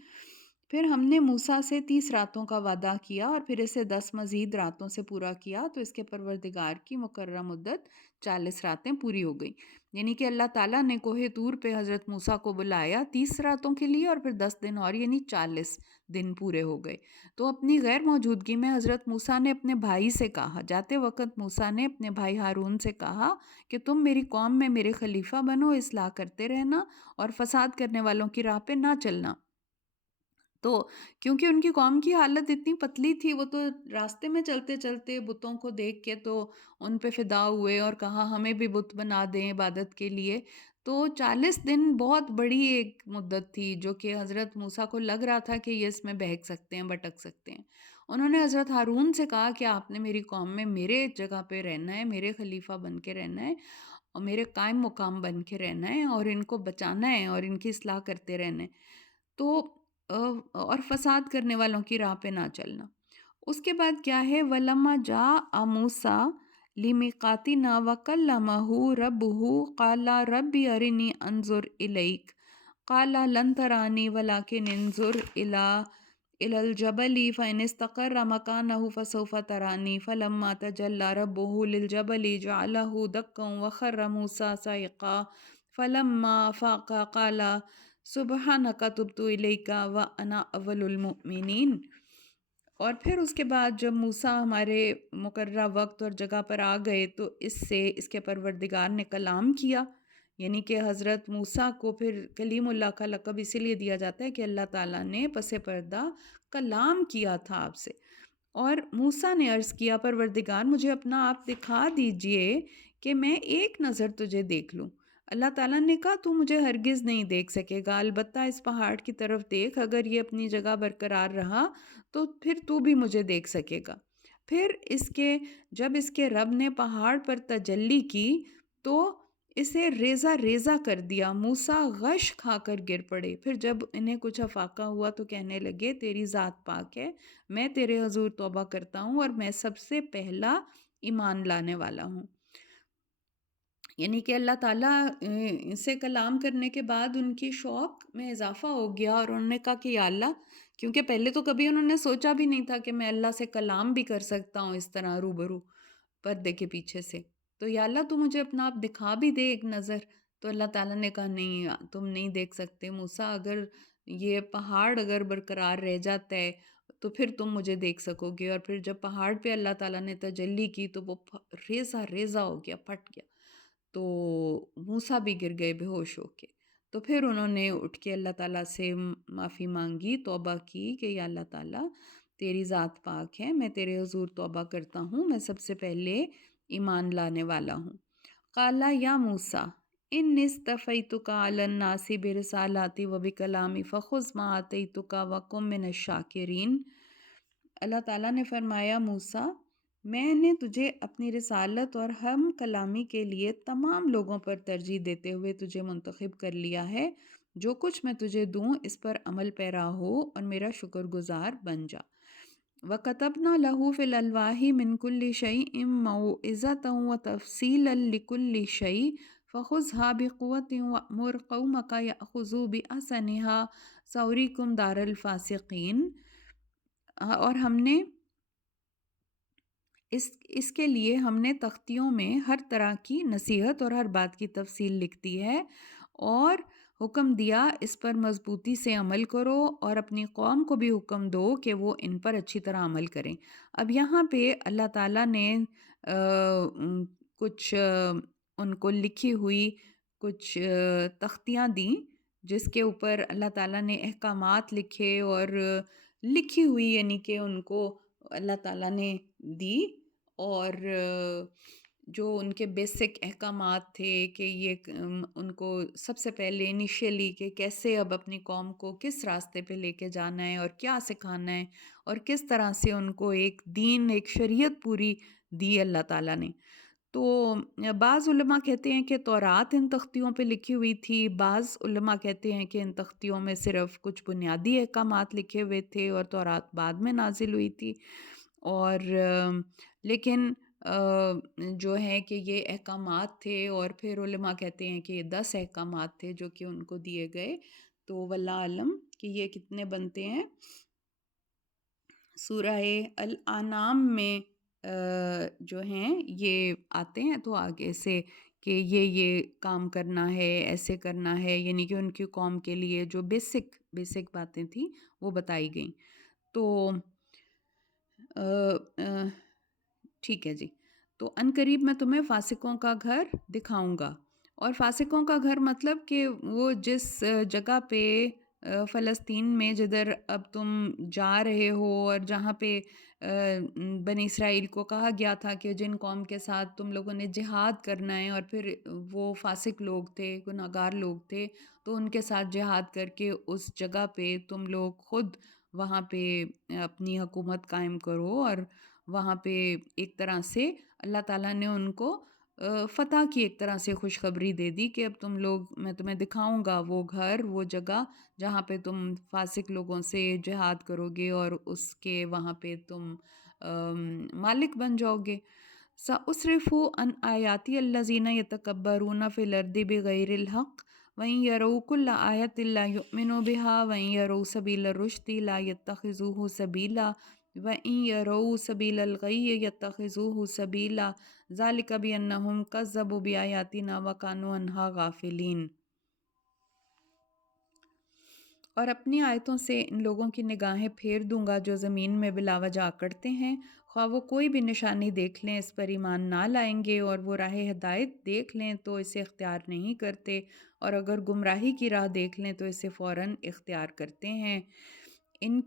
پھر ہم نے موسیٰ سے 30 راتوں کا وعدہ کیا اور پھر اسے 10 مزید راتوں سے پورا کیا، تو اس کے پروردگار کی مقررہ مدت 40 راتیں پوری ہو گئیں۔ یعنی کہ اللہ تعالیٰ نے کوہ طور پہ حضرت موسیٰ کو بلایا 30 راتوں کے لیے، اور پھر 10 دن اور، یعنی 40 دن پورے ہو گئے۔ تو اپنی غیر موجودگی میں حضرت موسیٰ نے اپنے بھائی سے کہا، جاتے وقت موسیٰ نے اپنے بھائی ہارون سے کہا کہ تم میری قوم میں میرے خلیفہ بنو، اصلاح کرتے رہنا اور فساد کرنے والوں کی راہ پہ نہ چلنا۔ تو کیونکہ ان کی قوم کی حالت اتنی پتلی تھی، وہ تو راستے میں چلتے چلتے بتوں کو دیکھ کے تو ان پہ فدا ہوئے اور کہا ہمیں بھی بت بنا دیں عبادت کے لیے۔ تو 40 دن بہت بڑی ایک مدت تھی، جو کہ حضرت موسیٰ کو لگ رہا تھا کہ یہ اس میں بہک سکتے ہیں، بھٹک سکتے ہیں۔ انہوں نے حضرت ہارون سے کہا کہ آپ نے میری قوم میں میرے جگہ پہ رہنا ہے، میرے خلیفہ بن کے رہنا ہے اور میرے قائم مقام بن کے رہنا ہے، اور ان کو بچانا ہے اور ان کی اصلاح کرتے رہنا ہے، تو اور فساد کرنے والوں کی راہ پہ نہ چلنا۔ اس کے بعد کیا ہے، وَلَمَّا جَاءَ مُوسَىٰ لِمِیقَاتِنَا وَکَلَّمَهُ رَبُّهُ قَالَ رَبِّ أَرِنِی أَنظُرْ إِلَیْکَ قَالَ لَن تَرَانِی وَلَکِنْ انظُرْ إِلَى الْجَبَلِ فَإِنِ اسْتَقَرَّ مَکَانَهُ فَسَوْفَ تَرَانِی فَلَمَّا تَجَلَّىٰ رَبُّهُ لِلْجَبَلِ جَعَلَهُ دَكًّا وَخَرَّ مُوسَىٰ صَعِقًا فَلَمَّا أَفَاقَ قَالَ سُبْحَانَكَ تُبْتُ إِلَیْکَ وَأَنَا أَوَّلُ الْمُؤْمِنِینَ۔ اور پھر اس کے بعد جب موسیٰ ہمارے مقررہ وقت اور جگہ پر آ گئے تو اس کے پروردگار نے کلام کیا، یعنی کہ حضرت موسیٰ کو پھر کلیم اللہ کا لقب اسی لیے دیا جاتا ہے کہ اللہ تعالیٰ نے پس پردہ کلام کیا تھا آپ سے۔ اور موسیٰ نے عرض کیا، پروردگار مجھے اپنا آپ دکھا دیجئے کہ میں ایک نظر تجھے دیکھ لوں۔ اللہ تعالیٰ نے کہا تو مجھے ہرگز نہیں دیکھ سکے گا، البتہ اس پہاڑ کی طرف دیکھ، اگر یہ اپنی جگہ برقرار رہا تو پھر تو بھی مجھے دیکھ سکے گا۔ پھر جب اس کے رب نے پہاڑ پر تجلی کی تو اسے ریزہ ریزہ کر دیا، موسیٰ غش کھا کر گر پڑے۔ پھر جب انہیں کچھ افاقہ ہوا تو کہنے لگے تیری ذات پاک ہے، میں تیرے حضور توبہ کرتا ہوں اور میں سب سے پہلا ایمان لانے والا ہوں۔ یعنی کہ اللہ تعالیٰ سے کلام کرنے کے بعد ان کی شوق میں اضافہ ہو گیا، اور انہوں نے کہا کہ یا اللہ، کیونکہ پہلے تو کبھی انہوں نے سوچا بھی نہیں تھا کہ میں اللہ سے کلام بھی کر سکتا ہوں اس طرح روبرو پردے کے پیچھے سے، تو یا اللہ تو مجھے اپنا آپ دکھا بھی دے ایک نظر۔ تو اللہ تعالیٰ نے کہا نہیں، تم نہیں دیکھ سکتے موسیٰ، اگر یہ پہاڑ اگر برقرار رہ جاتا ہے تو پھر تم مجھے دیکھ سکو گے۔ اور پھر جب پہاڑ پہ اللہ تعالیٰ نے تجلی کی تو وہ ریزہ ریزہ ہو گیا، پھٹ گیا، تو موسیٰ بھی گر گئے بے ہوش ہو کے۔ تو پھر انہوں نے اٹھ کے اللہ تعالیٰ سے معافی مانگی، توبہ کی کہ یا اللہ تعالیٰ تیری ذات پاک ہے، میں تیرے حضور توبہ کرتا ہوں، میں سب سے پہلے ایمان لانے والا ہوں۔ قال یا موسیٰ انی اصطفیتک علی الناس برسالاتی و بکلامی فخذ ما آتیتک وکن من الشاکرین۔ اللہ تعالیٰ نے فرمایا موسیٰ، میں نے تجھے اپنی رسالت اور ہم کلامی کے لیے تمام لوگوں پر ترجیح دیتے ہوئے تجھے منتخب کر لیا ہے، جو کچھ میں تجھے دوں اس پر عمل پیرا ہو اور میرا شکر گزار بن جا۔ وَكَتَبْنَا لَهُ فِي الْأَلْوَاحِ مِنْ كُلِّ شَيْءٍ مَوْعِظَةً وَتَفْصِيلًا لِكُلِّ شَيْءٍ فَخُذْهَا بِقُوَّةٍ وَأْمُرْ قَوْمَكَ يَأْخُذُوا بِأَحْسَنِهَا سَأُرِيكُمْ دَارَ الْفَاسِقِينَ۔ اور ہم نے اس کے لیے ہم نے تختیوں میں ہر طرح کی نصیحت اور ہر بات کی تفصیل لکھ دی ہے، اور حکم دیا اس پر مضبوطی سے عمل کرو، اور اپنی قوم کو بھی حکم دو کہ وہ ان پر اچھی طرح عمل کریں۔ اب یہاں پہ اللہ تعالیٰ نے کچھ ان کو لکھی ہوئی کچھ تختیاں دیں، جس کے اوپر اللہ تعالیٰ نے احکامات لکھے، اور لکھی ہوئی یعنی کہ ان کو اللہ تعالیٰ نے دی، اور جو ان کے بیسک احکامات تھے کہ یہ ان کو سب سے پہلے انیشیلی کہ کیسے اب اپنی قوم کو کس راستے پہ لے کے جانا ہے اور کیا سکھانا ہے، اور کس طرح سے ان کو ایک دین، ایک شریعت پوری دی اللہ تعالیٰ نے۔ تو بعض علماء کہتے ہیں کہ تورات ان تختیوں پہ لکھی ہوئی تھی، بعض علماء کہتے ہیں کہ ان تختیوں میں صرف کچھ بنیادی احکامات لکھے ہوئے تھے اور تورات بعد میں نازل ہوئی تھی۔ اور لیکن جو ہے کہ یہ احکامات تھے، اور پھر علماء کہتے ہیں کہ یہ 10 احکامات تھے جو کہ ان کو دیے گئے۔ تو واللہ علم کہ یہ کتنے بنتے ہیں۔ سورہ الانعام میں جو ہیں یہ آتے ہیں تو آگے سے کہ یہ کام کرنا ہے، ایسے کرنا ہے، یعنی کہ ان کی قوم کے لیے جو بیسک باتیں تھیں وہ بتائی گئیں۔ تو ٹھیک ہے جی، تو عنقریب میں تمہیں فاسقوں کا گھر دکھاؤں گا۔ اور فاسقوں کا گھر مطلب کہ وہ جس جگہ پہ فلسطین میں جدھر اب تم جا رہے ہو، اور جہاں پہ بنی اسرائیل کو کہا گیا تھا کہ جن قوم کے ساتھ تم لوگوں نے جہاد کرنا ہے، اور پھر وہ فاسق لوگ تھے، گناہگار لوگ تھے، تو ان کے ساتھ جہاد کر کے اس جگہ پہ تم لوگ خود وہاں پہ اپنی حکومت قائم کرو، اور وہاں پہ ایک طرح سے اللہ تعالیٰ نے ان کو فتح کی ایک طرح سے خوشخبری دے دی کہ اب تم لوگ، میں تمہیں دکھاؤں گا وہ گھر، وہ جگہ جہاں پہ تم فاسق لوگوں سے جہاد کرو گے اور اس کے وہاں پہ تم مالک بن جاؤ گے۔ سأصرف عن آیاتی الذین یتکبرون فی الارض بغیر الحق وَإِن يَرَوْا كُلَّ آیَةٍ لَا يُؤْمِنُوا بِهَا وَإِن يَرَوْا سَبِیلَ الرُّشْدِ لَا يَتَّخِذُوهُ سَبِیلًا وَإِن يَرَوْا سَبِیلَ الْغَیِّ يَتَّخِذُوهُ سَبِیلًا ذَلِکَ بِأَنَّهُمْ كَذَّبُوا بِآیاتِنَا وَكَانُوا عَنْهَا غَافِلِینَ۔ اور اپنی آیتوں سے ان لوگوں کی نگاہیں پھیر دوں گا جو زمین میں بلا وجہ اکڑتے ہیں، خواہ وہ کوئی بھی نشانی دیکھ لیں اس پر ایمان نہ لائیں گے، اور وہ راہ ہدایت دیکھ لیں تو اسے اختیار نہیں کرتے، اور اگر گمراہی کی راہ دیکھ لیں تو اسے فوراً اختیار کرتے ہیں۔ ان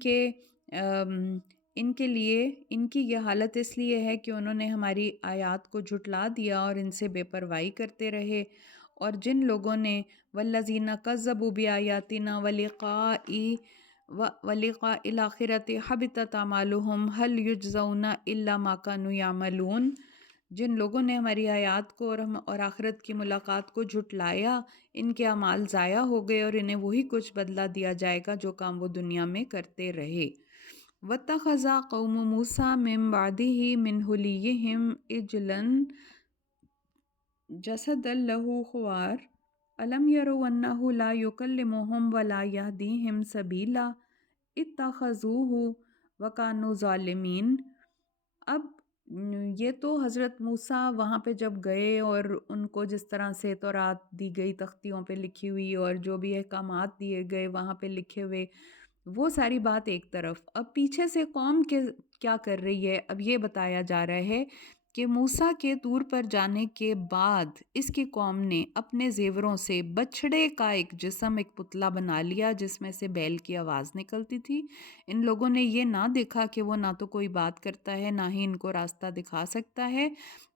کے لیے ان کی یہ حالت اس لیے ہے کہ انہوں نے ہماری آیات کو جھٹلا دیا اور ان سے بے پرواہی کرتے رہے۔ اور جن لوگوں نے والذین کذبوا بآیاتنا ولقاء الآخرۃ حبطت اعمالهم هل یجزون الا ما كانوا یعملون، جن لوگوں نے ہماری آیات کو اور آخرت کی ملاقات کو جھٹلایا، ان کے اعمال ضائع ہو گئے اور انہیں وہی کچھ بدلہ دیا جائے گا جو کام وہ دنیا میں کرتے رہے۔ وَاتَّخَذَ قَوْمُ مُوسَىٰ مِن بَعْدِهِ مِنْ حُلِيِّهِمْ عِجْلًا جَسَدًا لَهُ خُوَارٌ أَلَمْ يَرَوْا أَنَّهُ لَا يُكَلِّمُهُمْ وَلَا يَهْدِيهِمْ سَبِيلًا اتَّخَذُوهُ وَكَانُوا ظَالِمِينَ۔ اب یہ تو حضرت موسیٰ وہاں پہ جب گئے اور ان کو جس طرح سے تورات دی گئی تختیوں پہ لکھی ہوئی اور جو بھی احکامات دیے گئے وہاں پہ لکھے ہوئے، وہ ساری بات ایک طرف، اب پیچھے سے قوم کے کیا کر رہی ہے، اب یہ بتایا جا رہا ہے کہ موسیٰ کے طور پر جانے کے بعد اس کی قوم نے اپنے زیوروں سے بچھڑے کا ایک جسم، ایک پتلا بنا لیا جس میں سے بیل کی آواز نکلتی تھی۔ ان لوگوں نے یہ نہ دیکھا کہ وہ نہ تو کوئی بات کرتا ہے نہ ہی ان کو راستہ دکھا سکتا ہے،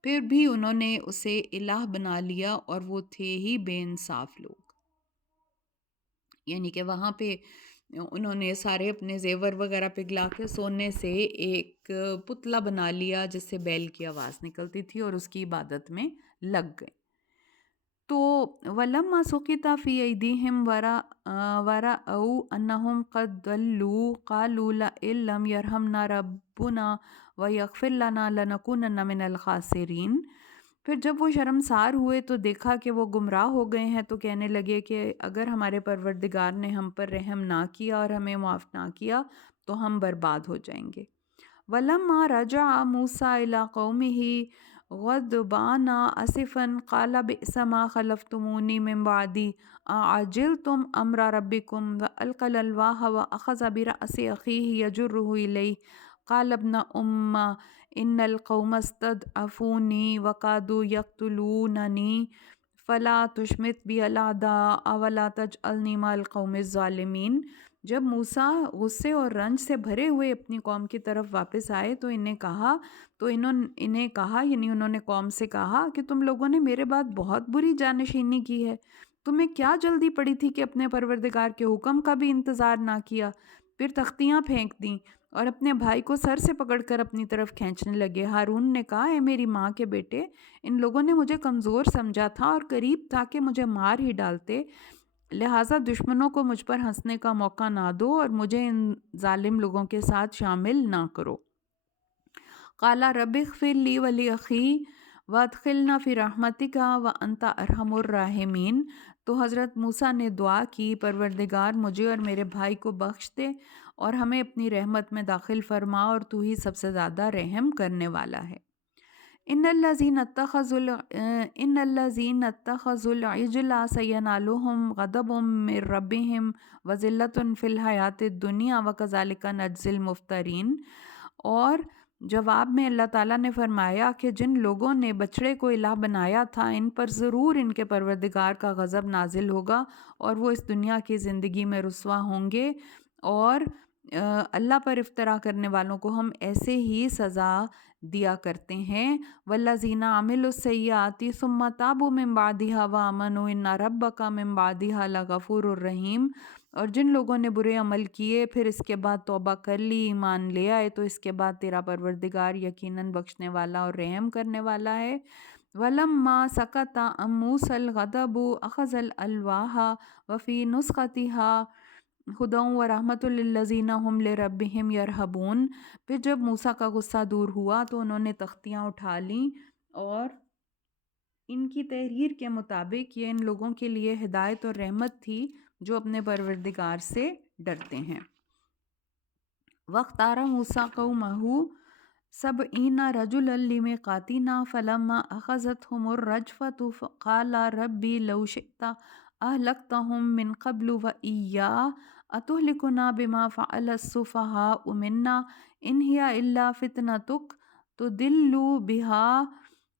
پھر بھی انہوں نے اسے الہ بنا لیا، اور وہ تھے ہی بے انصاف لوگ۔ یعنی کہ وہاں پہ انہوں نے سارے اپنے زیور وغیرہ پگھلا کے سونے سے ایک پتلا بنا لیا جس سے بیل کی آواز نکلتی تھی، اور اس کی عبادت میں لگ گئے۔ تو وَلَمَّا سُقِطَ فِي أَيْدِيهِمْ وَرَأَوْا أَنَّهُمْ قَدْ ضَلُّوا قَالُوا لَئِن لَّمْ يَرْحَمْنَا رَبُّنَا وَيَغْفِرْ لَنَا لَنَكُونَنَّ مِنَ الْخَاسِرِينَ۔ پھر جب وہ شرمسار ہوئے تو دیکھا کہ وہ گمراہ ہو گئے ہیں، تو کہنے لگے کہ اگر ہمارے پروردگار نے ہم پر رحم نہ کیا اور ہمیں معاف نہ کیا تو ہم برباد ہو جائیں گے۔ وَلَمَّا رَجَعَ مُوسَىٰ إِلَىٰ قَوْمِهِ غَضْبَانَ آسِفًا قَالَ بِئْسَ مَا خَلَفْتُمُونِي مِن بَعْدِي أَعَجِلْتُمْ أَمْرَ رَبِّكُمْ وَأَلْقَى الْأَلْوَاحَ وَأَخَذَ بِرَأْسِ أَخِيهِ يَجُرُّهُ إِلَيْهِ قَالَ ابْنَ أُمَّ إِنَّ الْقَوْمَ اسْتَضْعَفُونِي وَكَادُوا يَقْتُلُونَنِي فَلَا تُشْمِتْ بِي الْأَعْدَاءَ وَلَا تَجْعَلْنِي مَعَ الْقَوْمِ الظَّالِمِينَ۔ جب موسیٰ غصے اور رنج سے بھرے ہوئے اپنی قوم کی طرف واپس آئے تو انہیں کہا یعنی انہوں نے قوم سے کہا کہ تم لوگوں نے میرے بعد بہت بری جانشینی کی ہے، تمہیں کیا جلدی پڑی تھی کہ اپنے پروردگار کے حکم کا بھی انتظار نہ کیا؟ پھر تختیاں پھینک دیں اور اپنے بھائی کو سر سے پکڑ کر اپنی طرف کھینچنے لگے۔ ہارون نے کہا، اے میری ماں کے بیٹے، ان لوگوں نے مجھے کمزور سمجھا تھا اور قریب تھا کہ مجھے مار ہی ڈالتے، لہٰذا دشمنوں کو مجھ پر ہنسنے کا موقع نہ دو اور مجھے ان ظالم لوگوں کے ساتھ شامل نہ کرو۔ قال رب اغفر لی ولی اخی وادخلنا فی رحمتک وانت ارحم الراحمین۔ تو حضرت موسیٰ نے دعا کی، پروردگار مجھے اور میرے بھائی کو بخش دے اور ہمیں اپنی رحمت میں داخل فرما اور تو ہی سب سے زیادہ رحم کرنے والا ہے۔ ان الذین اتخذوا العجل سینالهم غضب من ربهم وذلۃ فی الحیاۃ الدنیا وکذالک نجزی المفترین۔ اور جواب میں اللہ تعالیٰ نے فرمایا کہ جن لوگوں نے بچڑے کو الہ بنایا تھا ان پر ضرور ان کے پروردگار کا غضب نازل ہوگا اور وہ اس دنیا کی زندگی میں رسوا ہوں گے، اور اللہ پر افطرا کرنے والوں کو ہم ایسے ہی سزا دیا کرتے ہیں۔ والذین عملوا السیئات ثم تابوا من بعدها وآمنوا ان ربک من بعدها لغفور الرحیم۔ اور جن لوگوں نے برے عمل کیے پھر اس کے بعد توبہ کر لی، ایمان لے آئے، تو اس کے بعد تیرا پروردگار یقیناً بخشنے والا اور رحم کرنے والا ہے۔ وَلَمَّا سَكَتَ عَن مُوسَى الْغَضَبُ أَخَذَ الْأَلْوَاحَ وَفِي نُسْخَتِهَا هُدًى وَرَحْمَةٌ لِّلَّذِينَ هُمْ لِرَبِّهِمْ يَرْهَبُونَ۔ پھر جب موسیٰ کا غصہ دور ہوا تو انہوں نے تختیاں اٹھا لیں اور ان کی تحریر کے مطابق یہ ان لوگوں کے لیے ہدایت اور رحمت تھی جو اپنے پروردگار سے ڈرتے ہیں۔ وَاخْتَارَ مُوسَىٰ قَوْمَهُ سَبْعِينَ رَجُلًا لِمِيقَاتِنَا فَلَمَّا أَخَذَتْهُمُ الرَّجْفَةُ قَالَ رَبِّ لَوْ شِئْتَ أَهْلَكْتَهُم مِّن قَبْلُ وَإِيَّايَ أَتُهْلِكُنَا بِمَا فَعَلَ السُّفَهَاءُ مِنَّا إِنْ هِيَ إِلَّا فِتْنَتُكَ تُضِلُّ بِهَا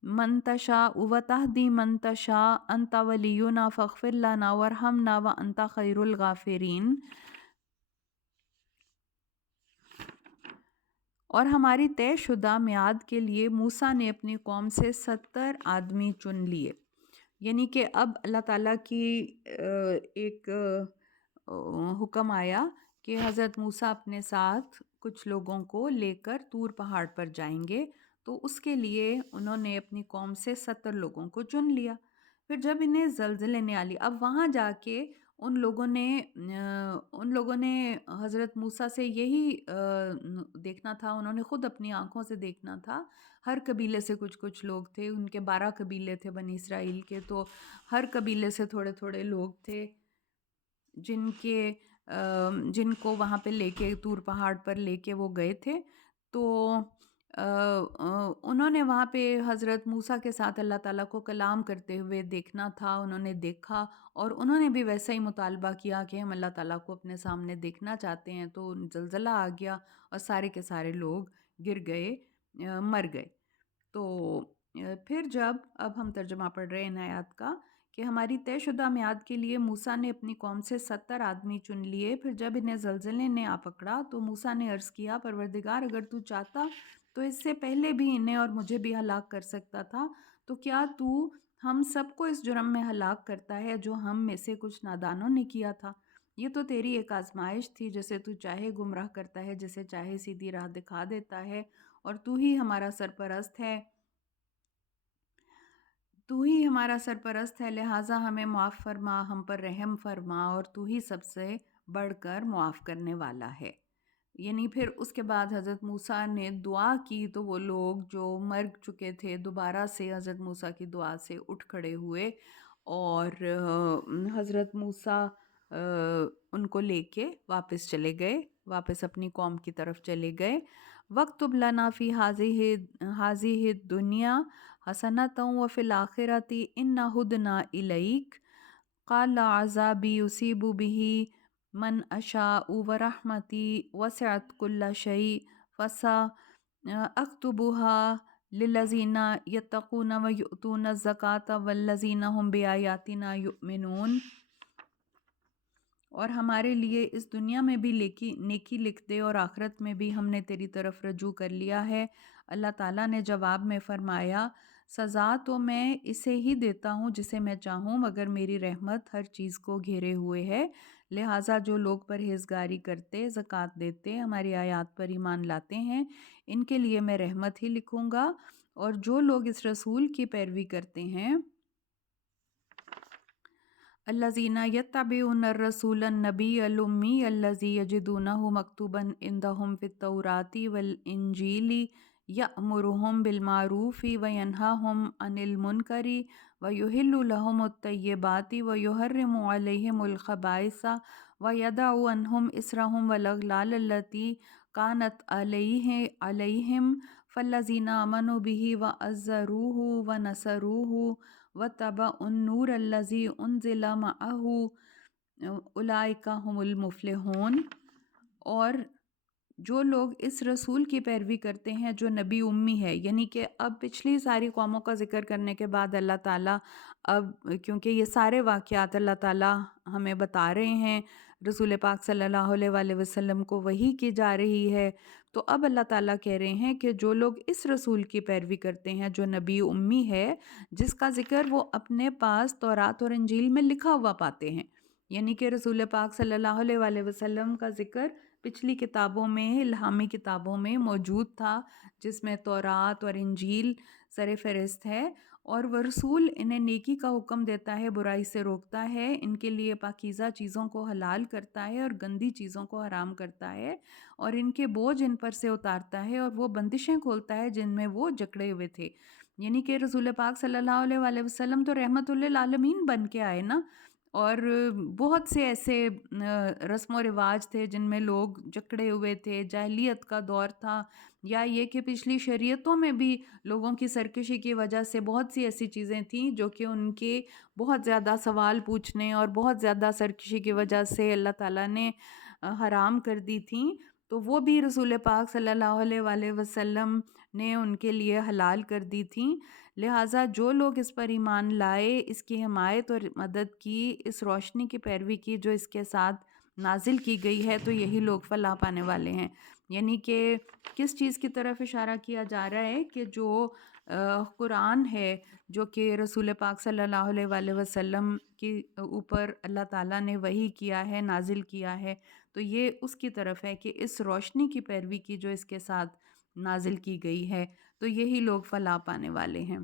مَن تَشَاءُ وَتَهْدِي مَن تَشَاءُ أَنْتَ وَلِيُّنَا فَاغْفِرْ لَنَا وَارْحَمْنَا وَأَنْتَ خَيْرُ الْغَافِرِينَ۔ اور ہماری طے شدہ میعاد کے لیے موسیٰ نے اپنی قوم سے 70 آدمی چن لیے۔ یعنی کہ اب اللہ تعالیٰ کی ایک حکم آیا کہ حضرت موسیٰ اپنے ساتھ کچھ لوگوں کو لے کر طور پہاڑ پر جائیں گے، تو اس کے لیے انہوں نے اپنی قوم سے 70 لوگوں کو چن لیا۔ پھر جب انہیں زلزلے نے آ لی، اب وہاں جا کے ان لوگوں نے حضرت موسیٰ سے یہی دیکھنا تھا، انہوں نے خود اپنی آنکھوں سے دیکھنا تھا۔ ہر قبیلے سے کچھ لوگ تھے، ان کے 12 قبیلے تھے بنی اسرائیل کے، تو ہر قبیلے سے تھوڑے تھوڑے لوگ تھے جن کو وہاں پہ لے کے طور پہاڑ پر لے کے وہ گئے تھے۔ تو انہوں نے وہاں پہ حضرت موسیٰ کے ساتھ اللہ تعالیٰ کو کلام کرتے ہوئے دیکھنا تھا، انہوں نے دیکھا اور انہوں نے بھی ویسا ہی مطالبہ کیا کہ ہم اللہ تعالیٰ کو اپنے سامنے دیکھنا چاہتے ہیں، تو زلزلہ آ گیا اور سارے کے سارے لوگ گر گئے، مر گئے۔ تو پھر جب اب ہم ترجمہ پڑھ رہے ہیں ان آیات کا کہ ہماری طے شدہ میعاد کے لیے موسیٰ نے اپنی قوم سے 70 آدمی چن لیے، پھر جب انہیں زلزلے نے آ پکڑا تو موسیٰ نے عرض کیا، پروردگار اگر تو چاہتا تو اس سے پہلے بھی انہیں اور مجھے بھی ہلاک کر سکتا تھا، تو کیا تو ہم سب کو اس جرم میں ہلاک کرتا ہے جو ہم میں سے کچھ نادانوں نے کیا تھا؟ یہ تو تیری ایک آزمائش تھی، جسے تو چاہے گمراہ کرتا ہے، جسے چاہے سیدھی راہ دکھا دیتا ہے، اور تو ہی ہمارا سرپرست ہے، لہٰذا ہمیں معاف فرما، ہم پر رحم فرما، اور تو ہی سب سے بڑھ کر معاف کرنے والا ہے۔ یعنی پھر اس کے بعد حضرت موسیٰ نے دعا کی تو وہ لوگ جو مر چکے تھے دوبارہ سے حضرت موسیٰ کی دعا سے اٹھ کھڑے ہوئے، اور حضرت موسیٰ ان کو لے کے واپس چلے گئے، واپس اپنی قوم کی طرف چلے گئے۔ وَاكْتُبْ لَنَا فِي هَٰذِهِ الدُّنْيَا حَسَنَةً وَفِي الْآخِرَةِ إِنَّا هُدْنَا إِلَيْكَ قَالَ عَذَابِي يُصِيبُ بِهِ مَنْ أَشَاءُ وَرَحْمَتِي وَسِعَتْ كُلَّ شَيْءٍ فَسَأَكْتُبُهَا لِلَّذِينَ يَتَّقُونَ وَيُؤْتُونَ الزَّكَاةَ وَالَّذِينَ هُمْ بِآيَاتِنَا يُؤْمِنُونَ۔ اور ہمارے لیے اس دنیا میں بھی نیکی لکھ دے اور آخرت میں بھی ہم نے تیری طرف رجوع کر لیا ہے۔ اللہ تعالیٰ نے جواب میں فرمایا سزا تو میں اسے ہی دیتا ہوں جسے میں چاہوں، مگر میری رحمت ہر چیز کو گھیرے ہوئے ہے، لہٰذا جو لوگ پرہیزگاری کرتے، زکوٰۃ دیتے، ہماری آیات پر ایمان لاتے ہیں، ان کے لیے میں رحمت ہی لکھوں گا، اور جو لوگ اس رسول کی پیروی کرتے ہیں، الذین یتبعون الرسول النبی الامی الذی یجدونہ مکتوبا عندہم فی التوراۃ والانجیل یأمرہم بالمعروف وینہاہم عن المنکر ویحل لہم الطیبات ویحرم علیہم الخبائث ویدع عنہم اصرہم والاغلال التی کانت علیہم فالذین آمنوا بہ وعزروہ ونصروہ واتبعوا النور الذی انزل معہ اولئک ھم المفلحون۔ اور جو لوگ اس رسول کی پیروی کرتے ہیں جو نبی امی ہے، یعنی کہ اب پچھلی ساری قوموں کا ذکر کرنے کے بعد اللہ تعالیٰ اب کیونکہ یہ سارے واقعات اللہ تعالیٰ ہمیں بتا رہے ہیں، رسول پاک صلی اللہ علیہ وآلہ وسلم کو وحی کی جا رہی ہے، تو اب اللہ تعالیٰ کہہ رہے ہیں کہ جو لوگ اس رسول کی پیروی کرتے ہیں جو نبی امی ہے، جس کا ذکر وہ اپنے پاس تورات اور انجیل میں لکھا ہوا پاتے ہیں، یعنی کہ رسول پاک صلی اللہ علیہ وآلہ وسلم کا ذکر پچھلی کتابوں میں، الہامی کتابوں میں موجود تھا، جس میں تورات اور انجیل سر فہرست ہے، اور وہ رسول انہیں نیکی کا حکم دیتا ہے، برائی سے روکتا ہے، ان کے لیے پاکیزہ چیزوں کو حلال کرتا ہے اور گندی چیزوں کو حرام کرتا ہے، اور ان کے بوجھ ان پر سے اتارتا ہے اور وہ بندشیں کھولتا ہے جن میں وہ جکڑے ہوئے تھے۔ یعنی کہ رسول پاک صلی اللہ علیہ وآلہ وسلم تو رحمت للعالمین بن کے آئے نا، اور بہت سے ایسے رسم و رواج تھے جن میں لوگ جکڑے ہوئے تھے، جاہلیت کا دور تھا، یا یہ کہ پچھلی شریعتوں میں بھی لوگوں کی سرکشی کی وجہ سے بہت سی ایسی چیزیں تھیں جو کہ ان کے بہت زیادہ سوال پوچھنے اور بہت زیادہ سرکشی کی وجہ سے اللہ تعالیٰ نے حرام کر دی تھیں، تو وہ بھی رسول پاک صلی اللہ علیہ وآلہ وسلم نے ان کے لیے حلال کر دی تھیں۔ لہٰذا جو لوگ اس پر ایمان لائے، اس کی حمایت اور مدد کی، اس روشنی کی پیروی کی جو اس کے ساتھ نازل کی گئی ہے، تو یہی لوگ فلاح پانے والے ہیں۔ یعنی کہ کس چیز کی طرف اشارہ کیا جا رہا ہے کہ جو قرآن ہے جو کہ رسول پاک صلی اللہ علیہ وآلہ وسلم کے اوپر اللہ تعالیٰ نے وحی کیا ہے، نازل کیا ہے، تو یہ اس کی طرف ہے کہ اس روشنی کی پیروی کی جو اس کے ساتھ نازل کی گئی ہے، تو یہی لوگ فلاح پانے والے ہیں۔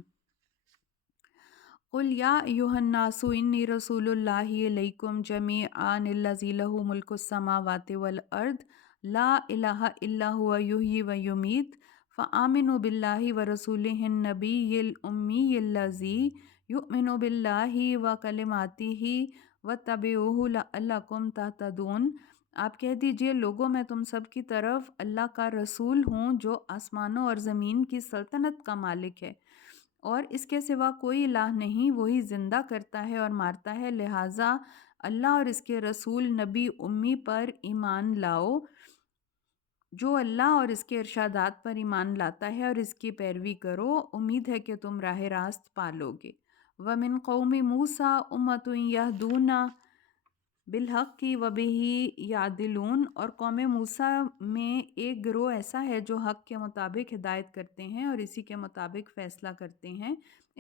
قُلْ یا ایُّہَا النَّاسُ اِنِّی رَسُولُ اللہِ اِلَیْکُمْ جَمِیعًا الَّذِی لَہُ مُلْکُ السَّمَاوَاتِ وَالْأَرْضِ لَا إِلَٰهَ إِلَّا هُوَ یُحْیِی وَیُمِیتُ فَآمِنُوا بِاللَّهِ وَرَسُولِهِ النَّبِیِّ الْأُمِّیِّ الَّذِی یُؤْمِنُ بِاللَّهِ وَکَلِمَاتِهِ وَاتَّبِعُوهُ لَعَلَّکُمْ تَہْتَدُونَ۔ آپ کہہ دیجئے لوگوں میں تم سب کی طرف اللہ کا رسول ہوں جو آسمانوں اور زمین کی سلطنت کا مالک ہے، اور اس کے سوا کوئی الہ نہیں، وہی زندہ کرتا ہے اور مارتا ہے، لہٰذا اللہ اور اس کے رسول نبی امی پر ایمان لاؤ۔ جو اللہ اور اس کے ارشادات پر ایمان لاتا ہے اور اس کی پیروی کرو، امید ہے کہ تم راہ راست پالو گے۔ وَمِن قَوْمِ مُوسَىٰ أُمَّةٌ يَهْدُونَ بالحق وَبِهِ يَعْدِلُونَ، اور قوم موسیٰ میں ایک گروہ ایسا ہے جو حق کے مطابق ہدایت کرتے ہیں اور اسی کے مطابق فیصلہ کرتے ہیں،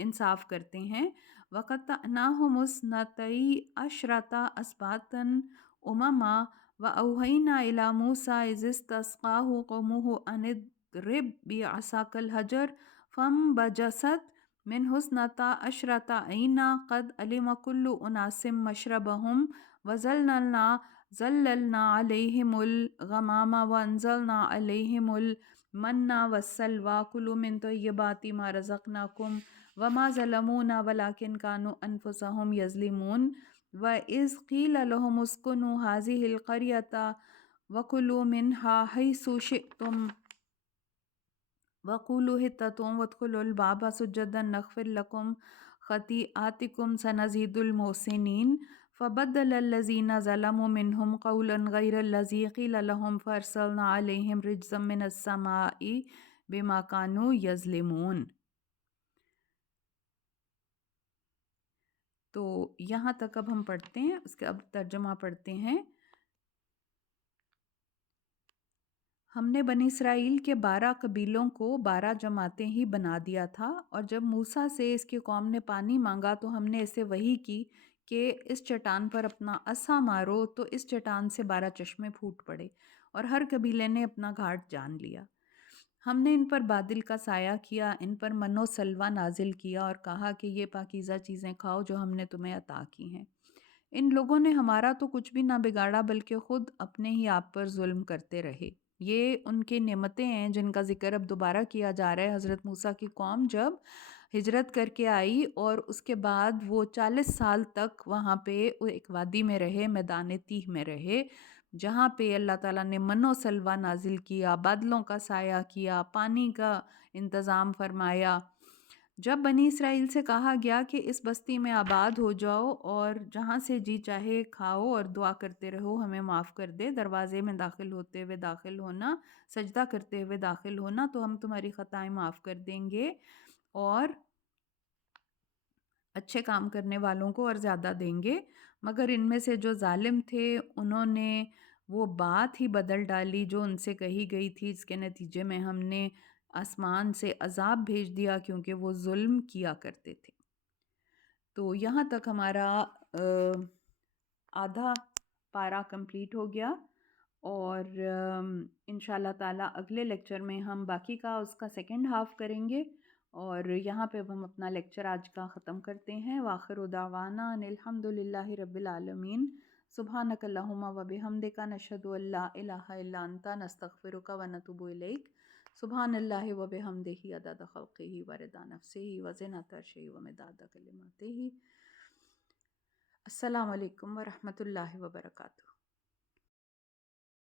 انصاف کرتے ہیں۔ وَقَطَّعْنَاهُمُ اثْنَتَیْ عَشْرَةَ أَسْبَاطًا أُمَمًا وَأَوْحَیْنَا إِلَىٰ مُوسَىٰ إِذِ اسْتَسْقَاهُ قَوْمُهُ أَنِ اضْرِب بِّعَصَاكَ الْحَجَرَ فَانبَجَسَتْ مِنْهُ اثْنَتَا عَشْرَةَ عَیْنًا قَدْ عَلِمَ كُلُّ أُنَاسٍ مَّشْرَبَهُمْ وَظَلَّلْنَا عَلَیْهِمُ الْغَمَامَ وَأَنزَلْنَا عَلَیْهِمُ الْمَنَّ وَالسَّلْوَىٰ كُلُوا مِن طَیِّبَاتِ مَا رَزَقْنَاکُمْ وَمَا ظَلَمُونَا وَلَٰکِن كَانُوا أَنفُسَهُمْ یظلمون۔ وَإِذْ قِیلَ لَهُمُ اسْکُنُوا هَٰذِهِ الْقَرْیَةَ وَکُلُوا مِنْہَا حَیْثُ شِئْتُمْ وَقُولُوا حِطَّةٌ وَادْخُلُوا الْبَابَ سُجَّدًا نَغْفِرْ لَکُمْ خَطِیئَاتِکُمْ سَنَزِیدُ الْمُحْسِنِینَ۔ فَبَدَّلَ الَّذِینَ ظَلَمُوا مِنْہُمْ قَوْلًا غَیْرَ الَّذِی قِیلَ لَهُمْ فَأَرْسَلْنَا عَلَیْہِمْ رِجْزًا مِّنَ السَّمَاءِ بِمَا کَانُوا یظلمون۔ تو یہاں تک اب ہم پڑھتے ہیں، اس کا اب ترجمہ پڑھتے ہیں۔ ہم نے بنی اسرائیل کے 12 قبیلوں کو 12 جماعتیں ہی بنا دیا تھا، اور جب موسیٰ سے اس کی قوم نے پانی مانگا تو ہم نے اسے وحی کی کہ اس چٹان پر اپنا عصا مارو، تو اس چٹان سے 12 چشمے پھوٹ پڑے، اور ہر قبیلے نے اپنا گھاٹ جان لیا۔ ہم نے ان پر بادل کا سایہ کیا، ان پر من و سلوہ نازل کیا، اور کہا کہ یہ پاکیزہ چیزیں کھاؤ جو ہم نے تمہیں عطا کی ہیں۔ ان لوگوں نے ہمارا تو کچھ بھی نہ بگاڑا، بلکہ خود اپنے ہی آپ پر ظلم کرتے رہے۔ یہ ان کی نعمتیں ہیں جن کا ذکر اب دوبارہ کیا جا رہا ہے۔ حضرت موسیٰ کی قوم جب ہجرت کر کے آئی اور اس کے بعد وہ 40 سال تک وہاں پہ ایک وادی میں رہے، میدان تیہ میں رہے، جہاں پہ اللہ تعالیٰ نے من و سلوہ نازل کیا، بادلوں کا سایہ کیا، پانی کا انتظام فرمایا۔ جب بنی اسرائیل سے کہا گیا کہ اس بستی میں آباد ہو جاؤ اور جہاں سے جی چاہے کھاؤ اور دعا کرتے رہو ہمیں معاف کر دے، دروازے میں داخل ہوتے ہوئے داخل ہونا، سجدہ کرتے ہوئے داخل ہونا، تو ہم تمہاری خطائیں معاف کر دیں گے اور اچھے کام کرنے والوں کو اور زیادہ دیں گے۔ مگر ان میں سے جو ظالم تھے انہوں نے وہ بات ہی بدل ڈالی جو ان سے کہی گئی تھی، اس کے نتیجے میں ہم نے آسمان سے عذاب بھیج دیا کیونکہ وہ ظلم کیا کرتے تھے۔ تو یہاں تک ہمارا آدھا پارا کمپلیٹ ہو گیا، اور انشاءاللہ تعالیٰ اگلے لیکچر میں ہم باقی کا اس کا سیکنڈ ہاف کریں گے، اور یہاں پہ ہم اپنا لیکچر آج کا ختم کرتے ہیں۔ وآخر دعوانا ان الحمد للہ رب العالمین۔ سبحانک اللہم و بحمدک، نشہد ان لا الہ الا انت، نستغفرک و نتوب الیک۔ سبحان اللہ و بحمدہ عدد خلقہ و رضا نفسہ و زنۃ عرشہ و مداد کلماتہ۔ السلام علیکم ورحمۃ اللہ وبرکاتہ۔